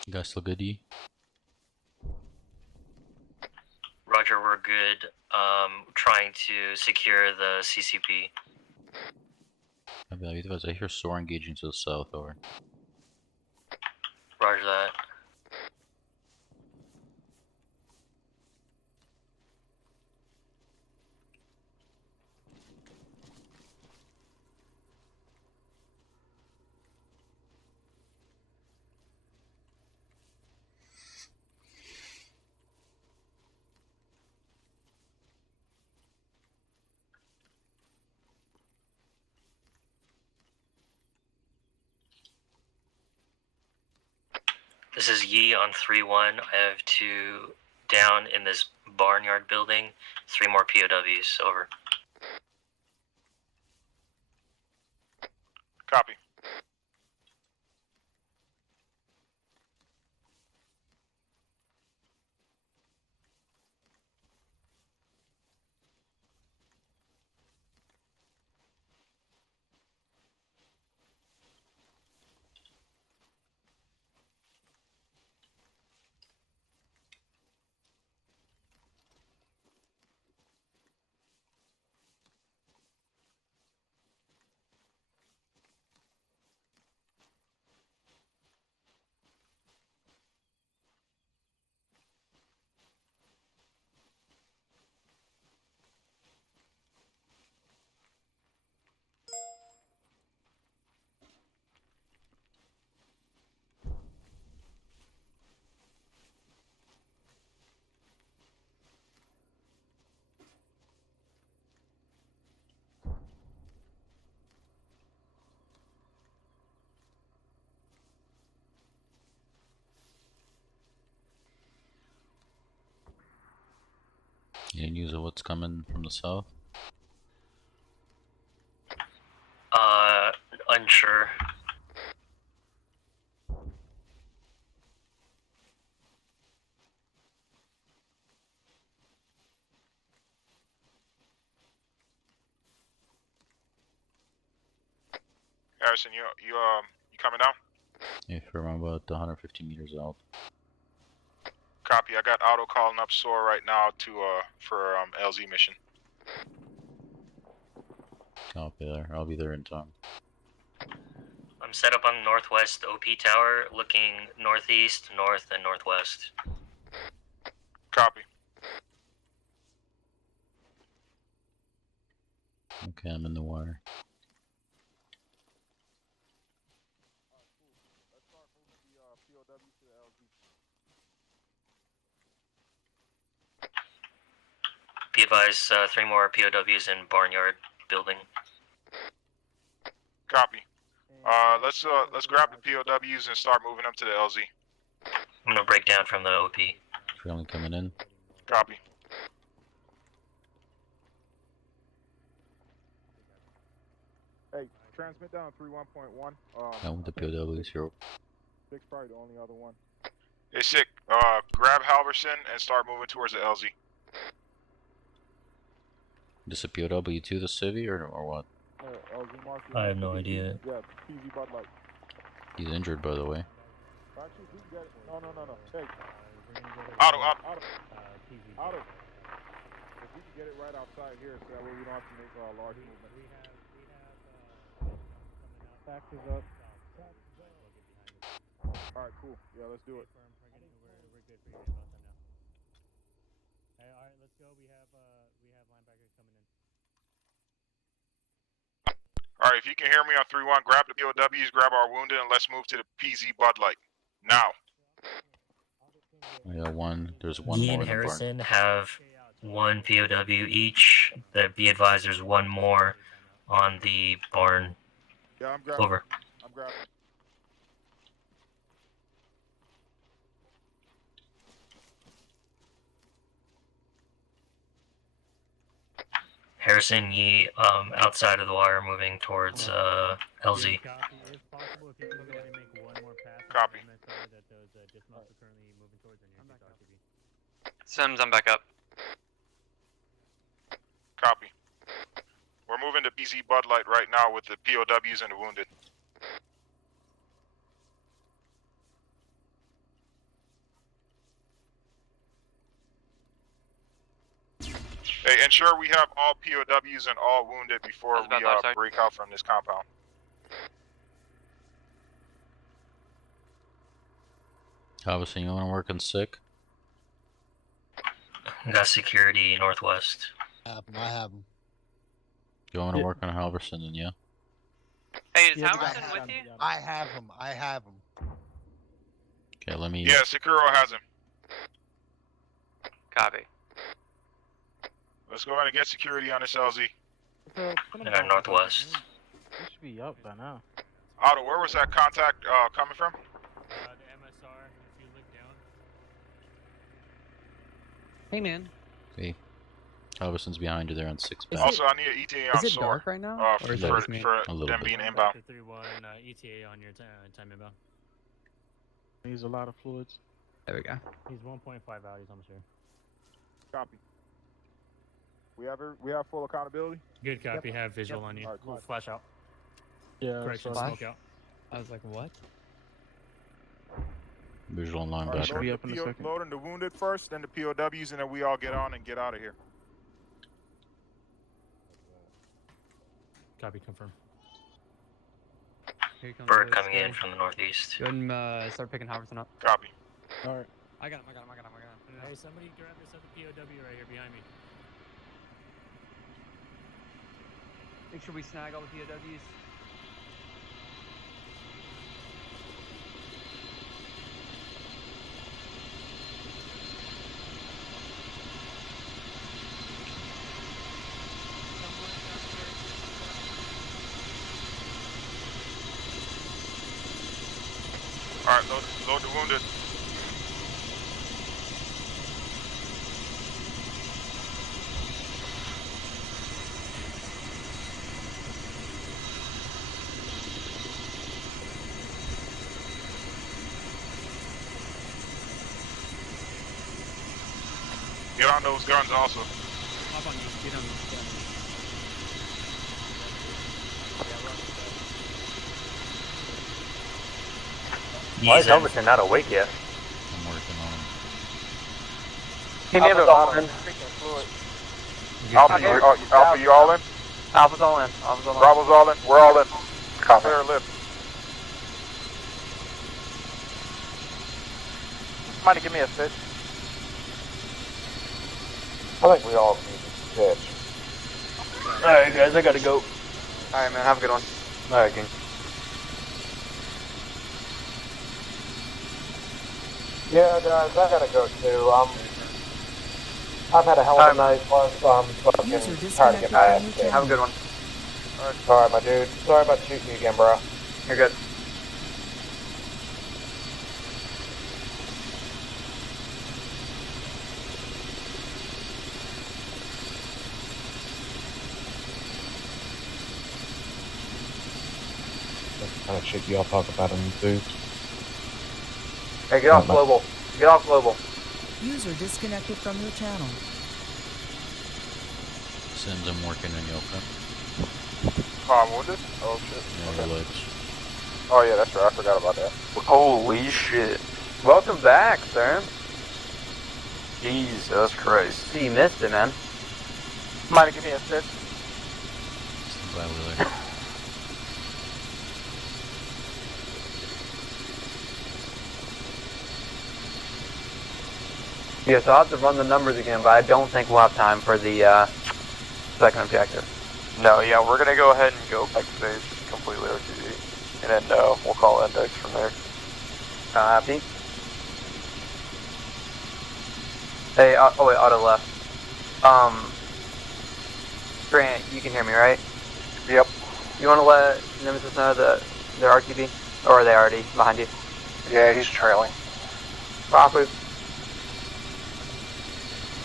You guys still good, E? Roger, we're good. Trying to secure the CCP. I hear SOAR engaging to the south, over. Roger that. This is Yi on 3-1. I have 2 down in this barnyard building. 3 more POWs. Over. Copy. Any news of what's coming from the south? Unsure. Harrison, you coming down? If I'm about 150 meters out. Copy. I got Otto calling up SOAR right now for LZ mission. Copy there. I'll be there in time. I'm set up on the northwest OP tower, looking northeast, north, and northwest. Copy. Okay, I'm in the wire. Be advised, 3 more POWs in Barnyard building. Copy. Let's grab the POWs and start moving them to the LZ. I'm gonna break down from the OP. Friendly coming in. Copy. Hey, transmit down 3-1.1. I want the POWs here. 6 probably the only other one. Hey, Sick. Grab Halverson and start moving towards the LZ. This a POW to the civvy or what? LZ Marcus. I have no idea. Yeah, PZ Bud Light. He's injured, by the way. Actually, we can get it. No. Hey. Otto. Otto. If we can get it right outside here, so that way we don't have to make a large movement. Taxes up. Alright, cool. Yeah, let's do it. We're good for you about them now. Hey, all right, let's go. We have linebackers coming in. Alright, if you can hear me on 3-1, grab the POWs, grab our wounded, and let's move to the PZ Bud Light. Now. I got one. There's one Yi more and in the barn. Harrison have 1 POW each. The be advised, there's 1 more on the barn. Yeah, I'm grabbing. Over. I'm grabbing. Harrison, Yi, outside of the wire, moving towards LZ. Copy. Sims, I'm back up. Copy. We're moving to BZ Bud Light right now with the POWs and the wounded. Hey, ensure we have all POWs and all wounded before we break out from this compound. Obviously, you want to work on sick? Got security northwest. I have him. You want to work on Halverson, then yeah? Hey, is Halverson with you? I have him. Okay, let me. Yeah, Sekiro has him. Copy. Let's go ahead and get security on this LZ. Northwest. You should be up by now. Otto, where was that contact coming from? The MSR, if you look down. Hey, man. See, Halverson's behind you there on 6 back. Also, I need an ETA on Is it SOAR. dark right now? For Or is it just me? A little them bit. being inbound. 3-1, ETA on your time inbound. Needs a lot of fluids. There we go. He's 1.5 values, I'm sure. Copy. We have full accountability. Good copy. Have visual on you. Alright, cool. Flash out. Yeah. Correction, flash. smoke out. I was like, what? Visual and Alright, linebacker. Be up in a second. loading the wounded first, then the POWs, and then we all get on and get out of here. Copy, confirm. Here comes Bird the coming in squad. from the northeast. Go ahead and start picking Halverson up. Copy. Alright. I got him. Hey, somebody grab this other POW right here behind me. Make sure we snag all the POWs. Alright, load the wounded. Get on those guns also. Hop on you. Get on those guns. Why is Helverton not awake yet? I'm working on him. He never all in. Alpha, you all in? Alpha's all in. Alpha's all in. Bravo's all in? We're all in. Clear lift. Somebody give me a sit. I think we all need to pitch. Alright guys, I gotta go. Alright, man. Have a good one. Alright, King. Yeah, guys, I gotta go too. I've had a hell of a night. Plus, fucking tired of getting my ass kicked. Have a good one. Alright, my dude. Sorry about shooting you again, bro. You're good. That's the kind of shit y'all talk about in the booth. Hey, get off global. Get off global. User disconnected from your channel. Sims, I'm working on you, okay? I'm wounded? Oh shit. Yeah, your legs. Oh yeah, that's right. I forgot about that. Holy shit. Welcome back, sir. Jesus Christ. You missed it, man. Somebody give me a sit. Stand by, Wheeler. Yeah, so I'll have to run the numbers again, but I don't think we'll have time for the second objective. No, yeah, we're gonna go ahead and go back to base completely RTD. And then we'll call index from there. Happy? Hey, oh wait, auto left. Grant, you can hear me, right? Yep. You wanna let Nemesis know that they're RTB? Or are they already behind you? Yeah, he's trailing. Copy.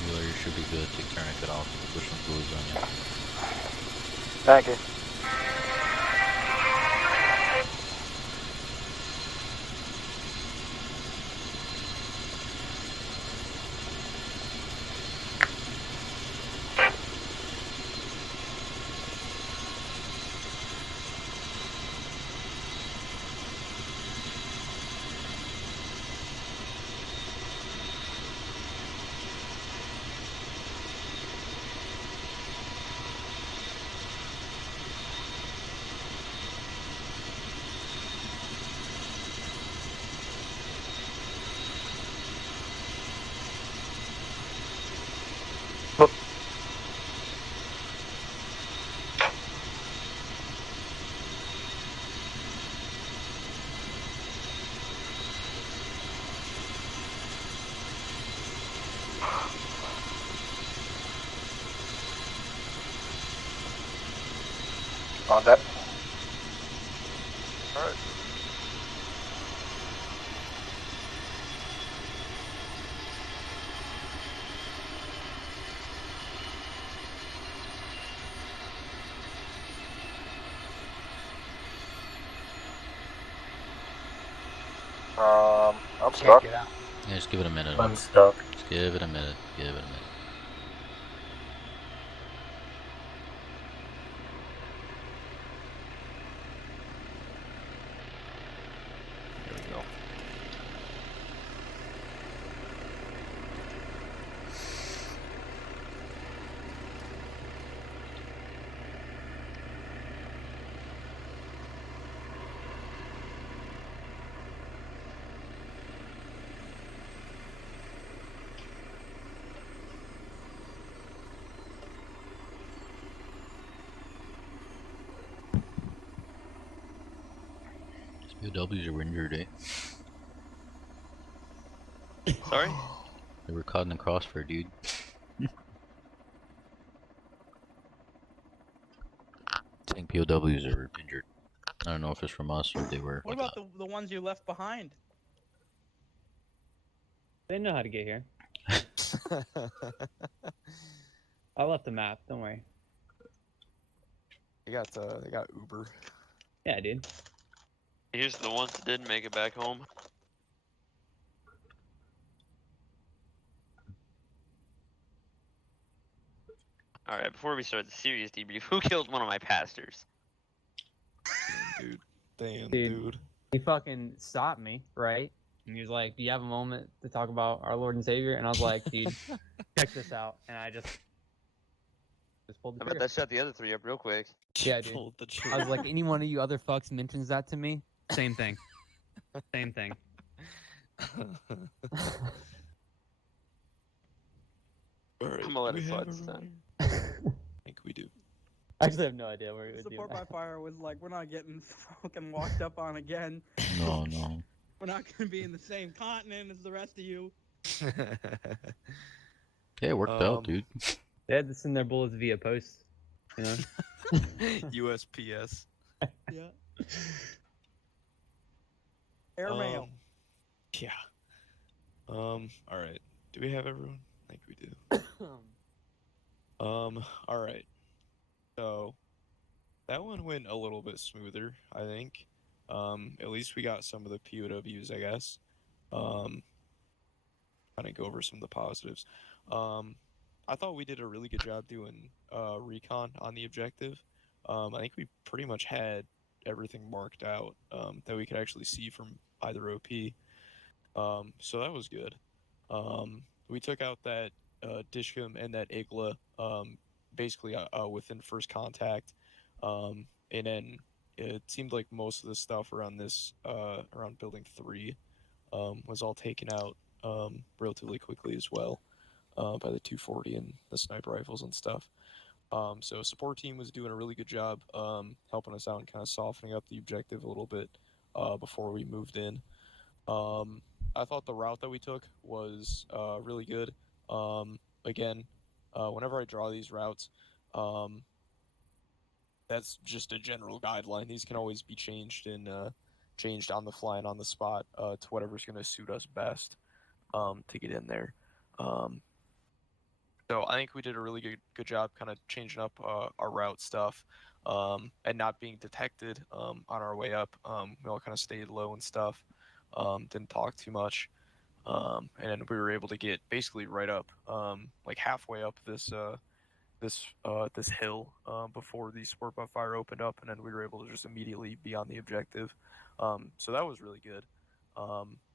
Wheeler, you should be good. Take tourniquet off. Push some fluids on you. Thank you. On that. Alright. I'm stuck. Yeah, just give it a minute. I'm stuck. Just give it a minute. Give it a minute. There we go. POWs are injured, eh? Sorry? They were caught in the crossfire, dude. I think POWs are injured. I don't know if it's from us or they were. What about the ones you left behind? They know how to get here. I left the map. Don't worry. They got Uber. Yeah, dude. Here's the ones that didn't make it back home. All right, before we start the serious debrief, who killed one of my pastors? Damn, Dude. He fucking stopped me, right? And he was like, "Do you have a moment to talk about our Lord and Savior?" And I was like, "Dude, check this out." And I just pulled the I bet trigger. that shut the other three up real quick. Yeah, dude. I was like, any one of you other fucks mentions that to me, same thing. Same thing. All right, I'm gonna let do it we slide have this time. everyone? I think we do. I actually have no idea where we would do Support by that. fire was like, we're not getting fucking walked up on again. No, no. We're not gonna be in the same continent as the rest of you. Yeah, it worked out, dude. They had to send their bullets via post, you know? USPS. Yeah. Airmail. Yeah. All right. Do we have everyone? I think we do. All right. So that one went a little bit smoother, I think. At least we got some of the POWs, I guess. Kind of go over some of the positives. I thought we did a really good job doing recon on the objective. I think we pretty much had everything marked out that we could actually see from either OP. So that was good. We took out that Dishcom and that Igla basically within first contact. And then it seemed like most of the stuff around this, around building 3 was all taken out relatively quickly as well by the 240 and the sniper rifles and stuff. So support team was doing a really good job helping us out and kind of softening up the objective a little bit before we moved in. I thought the route that we took was really good. Again, whenever I draw these routes, that's just a general guideline. These can always be changed and changed on the fly and on the spot to whatever's going to suit us best to get in there. So I think we did a really good job kind of changing up our route stuff and not being detected on our way up. We all kind of stayed low and stuff, didn't talk too much, and then we were able to get basically right up, like halfway up this this hill before the support by fire opened up, and then we were able to just immediately be on the objective. So that was really good.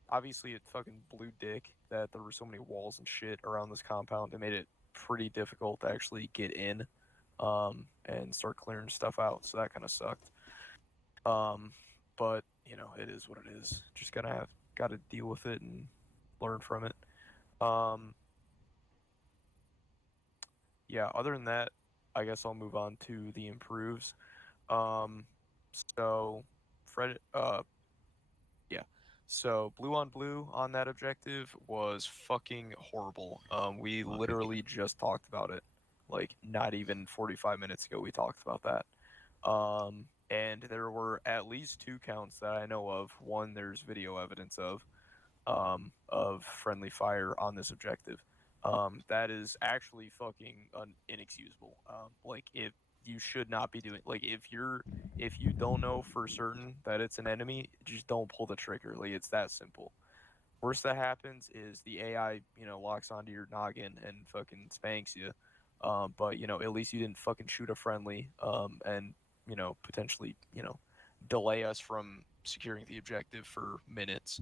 Obviously, it fucking blew dick that there were so many walls and shit around this compound. It made it pretty difficult to actually get in and start clearing stuff out, so that kind of sucked. But you know, it is what it is. Just got to deal with it and learn from it. Yeah, other than that, I guess I'll move on to the improves. So Fred, yeah. So blue on blue on that objective was fucking horrible. We literally just talked about it. Like not even 45 minutes ago we talked about that. And there were at least 2 counts that I know of. One, there's video evidence of friendly fire on this objective. That is actually fucking inexcusable. Like if you should not be doing, like if you don't know for certain that it's an enemy, just don't pull the trigger. Like it's that simple. Worst that happens is the AI, locks onto your noggin and fucking spanks you. But at least you didn't fucking shoot a friendly, and potentially, delay us from securing the objective for minutes.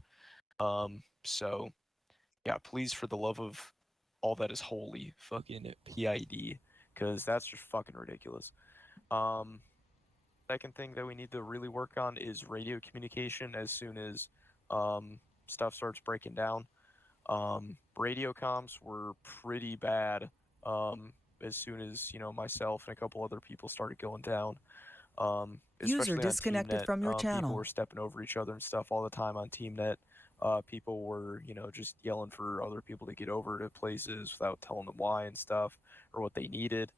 So yeah, please, for the love of all that is holy, fucking PID, because that's just fucking ridiculous. Second thing that we need to really work on is radio communication as soon as stuff starts breaking down. Radio comms were pretty bad as soon as myself and a couple other people started going down. User Especially on disconnected TeamNet, from your people channel. were stepping over each other and stuff all the time on TeamNet. People were, just yelling for other people to get over to places without telling them why and stuff, or what they needed.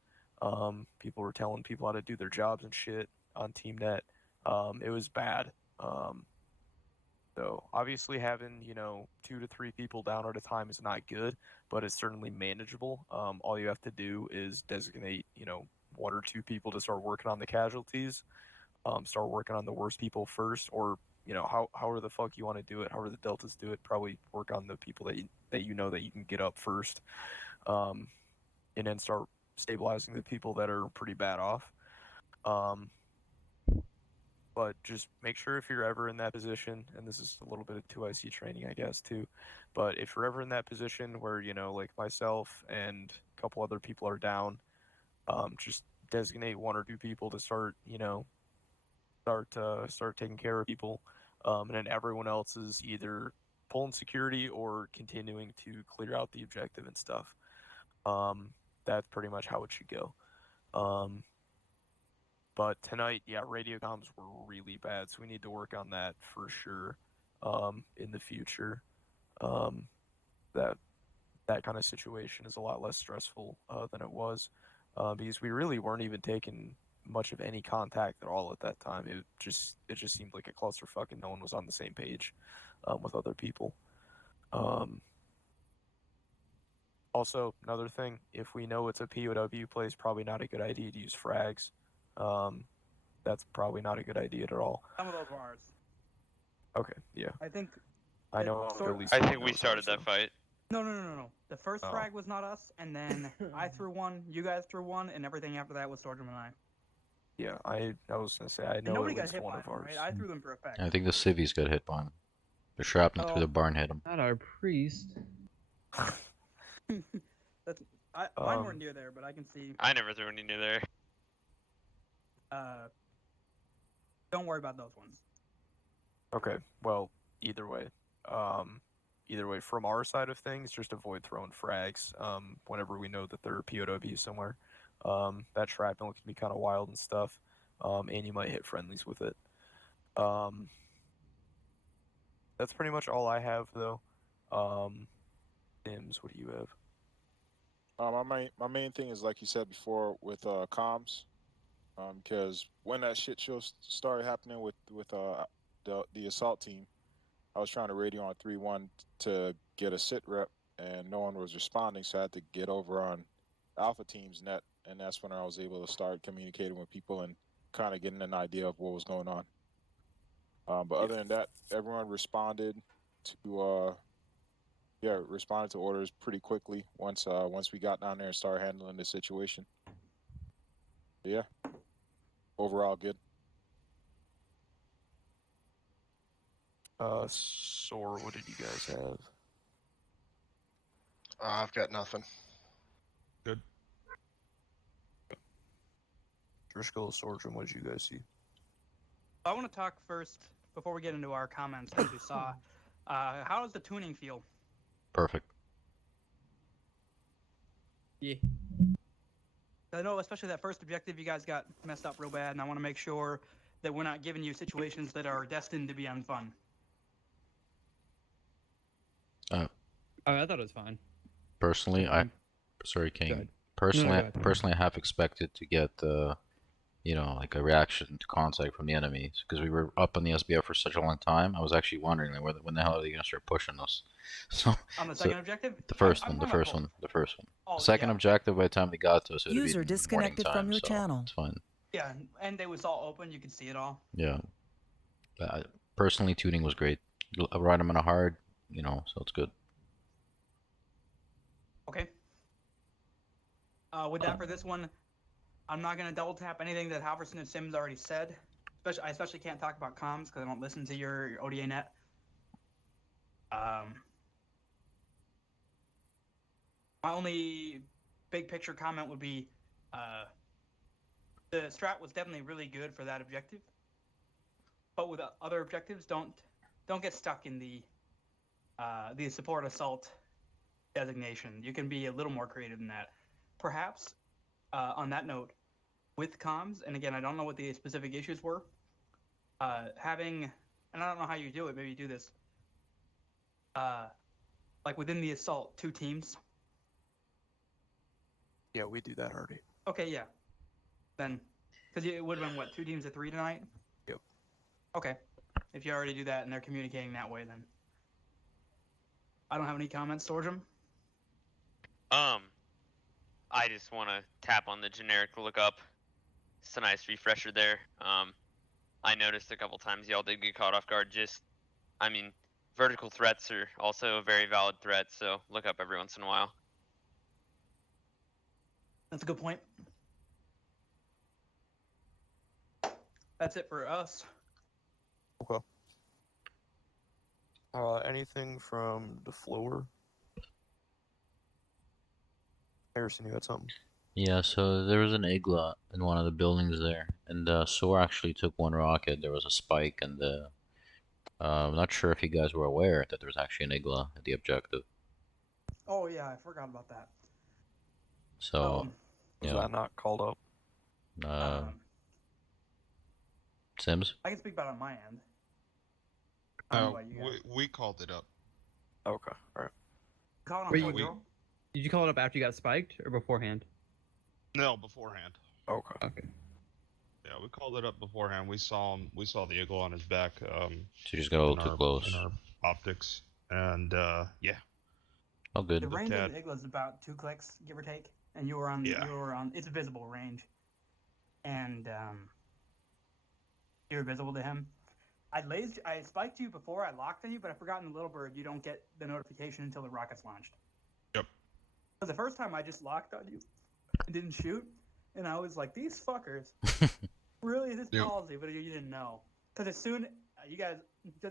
People were telling people how to do their jobs and shit on TeamNet. It was bad. So obviously having, 2 to 3 people down at a time is not good, but it's certainly manageable. All you have to do is designate, 1 or 2 people to start working on the casualties, start working on the worst people first, or however the fuck you want to do it, however the deltas do it, probably work on the people that you know that you can get up first, and then start stabilizing the people that are pretty bad off. But just make sure if you're ever in that position, and this is a little bit of 2IC training, I guess, too, but if you're ever in that position where, like myself and a couple other people are down, just designate 1 or 2 people to start taking care of people, and then everyone else is either pulling security or continuing to clear out the objective and stuff. That's pretty much how it should go. But tonight, yeah, radio comms were really bad, so we need to work on that for sure in the future. That kind of situation is a lot less stressful than it was, because we really weren't even taking much of any contact at all at that time. It just seemed like a clusterfuck, and no one was on the same page with other people. Also, another thing, if we know it's a POW place, probably not a good idea to use frags. That's probably not a good idea at all. Some of those were ours. Okay, yeah. I think. I know. At least I think we started that fight. No. The first Oh. frag was not us, and then I threw one, you guys threw one, and everything after that was Storgem and I. Yeah, I was gonna say I And know nobody at got least hit one by of them, ours. right? I threw them for effect. I think the civvies got hit by him. The shrapnel through the barn hit him. Not our priest. Mine weren't near there, but I can see. I never threw any near there. Don't worry about those ones. Okay, well, either way, from our side of things, just avoid throwing frags whenever we know that there are POWs somewhere. That shrapnel can be kind of wild and stuff, and you might hit friendlies with it. That's pretty much all I have, though. Dims, what do you have? My main thing is, like you said before, with comms, because when that shit show started happening with the assault team, I was trying to radio on 3-1 to get a sit rep, and no one was responding, so I had to get over on Alpha Team's net, and that's when I was able to start communicating with people and kind of getting an idea of what was going on. But other than that, everyone responded to orders pretty quickly once we got down there and started handling the situation. But yeah, overall good. Sor, what did you guys have? I've got nothing. Good. Driscoll, Sortram, what did you guys see? I want to talk first before we get into our comments as we saw. How does the tuning feel? Perfect. Yeah. I know, especially that first objective, you guys got messed up real bad, and I want to make sure that we're not giving you situations that are destined to be unfun. I thought it was fine. Personally, sorry, King. ahead. Personally, No, go ahead. personally, I have expected to get like a reaction to contact from the enemies because we were up on the SBF for such a long time. I was actually wondering like, when the hell are they gonna start pushing us? So On the second objective? the first I'm one, the talking first about one, the first one. Oh, The second yeah. objective, by the time they got to us, it would User be morning disconnected from time, your so channel. It's fine. Yeah, and it was all open. You could see it all. Yeah. Personally, tuning was great. I ride them on a hard, so it's good. Okay. With that for this one, I'm not gonna double tap anything that Halverson and Sims already said. I especially can't talk about comms because I don't listen to your ODA net. My only big picture comment would be, the strat was definitely really good for that objective. But with other objectives, don't get stuck in the support assault designation. You can be a little more creative than that. Perhaps, on that note, with comms, and again, I don't know what the specific issues were, having, and I don't know how you do it, maybe you do this, like within the assault, 2 teams. Yeah, we do that already. Okay, yeah. Then, because it would have been, what, 2 teams of 3 tonight? Yep. Okay. If you already do that and they're communicating that way, then. I don't have any comments, Storgem. I just want to tap on the generic lookup. It's a nice refresher there. I noticed a couple times y'all did get caught off guard. Vertical threats are also a very valid threat, so look up every once in a while. That's a good point. That's it for us. Okay. Anything from the floor? Harrison, you had something? Yeah, so there was an igla in one of the buildings there, and SOAR actually took one rocket. There was a spike, and I'm not sure if you guys were aware that there was actually an igla at the objective. Oh yeah, I forgot about that. So, Was yeah. that not called up? Sims? I can speak about it on my end. I don't know about you guys. We called it up. Okay, alright. Call it on Wait, point, you- girl. Did you call it up after you got spiked or beforehand? No, beforehand. Okay. Okay. Yeah, we called it up beforehand. We saw him. We saw the eagle on his back. So you just got a little too close. In our optics, and yeah. Oh, good. The range Tad. of the Igla is about 2 clicks, give or take, and you were on. Yeah. You were on. It's a visible range, and you were visible to him. I spiked you before I locked on you, but I forgot in the Little Bird you don't get the notification until the rocket's launched. Yep. Because the first time I just locked on you and didn't shoot, and I was like, these fuckers, really this Yep. policy, but you didn't know. Because as soon, you guys,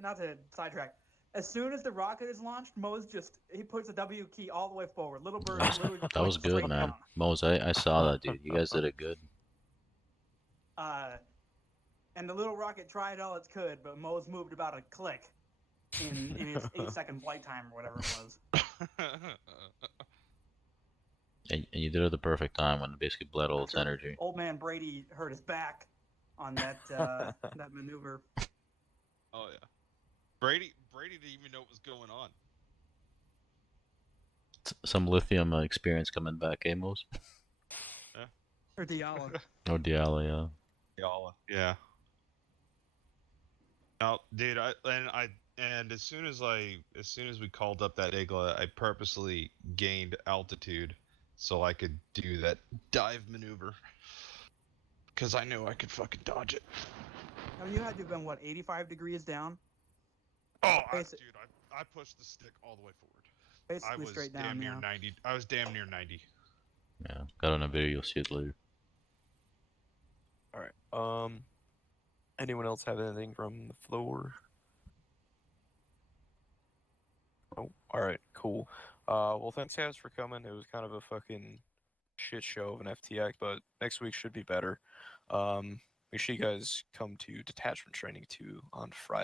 not to sidetrack, as soon as the rocket is launched, Mo's he puts the W key all the way forward. Little Bird literally That was clicks straight good, man. down. Mose, I saw that, dude. You guys did it good. And the little rocket tried all it could, but Mo's moved about a click in his 8-second flight time or whatever it was. And you did it at the perfect time when it basically bled all its energy. Old man Brady hurt his back on that that maneuver. Oh yeah. Brady didn't even know what was going on. Some lithium experience coming back, eh, Mose? Or Diala. Oh, Diala, yeah. Yeah. No, dude, and as soon as we called up that Igla, I purposely gained altitude so I could do that dive maneuver. Cause I knew I could fucking dodge it. I mean, you had to have been, what, 85 degrees down? Oh, dude, I pushed the stick all the way forward. Basically I was straight down, damn near yeah. 90. I was damn near 90. Yeah, got on a video, you'll see it later. Alright, anyone else have anything from the floor? Oh, alright, cool. Well, thanks guys for coming. It was kind of a fucking shit show of an FTX, but next week should be better. Make sure you guys come to detachment training 2 on Friday.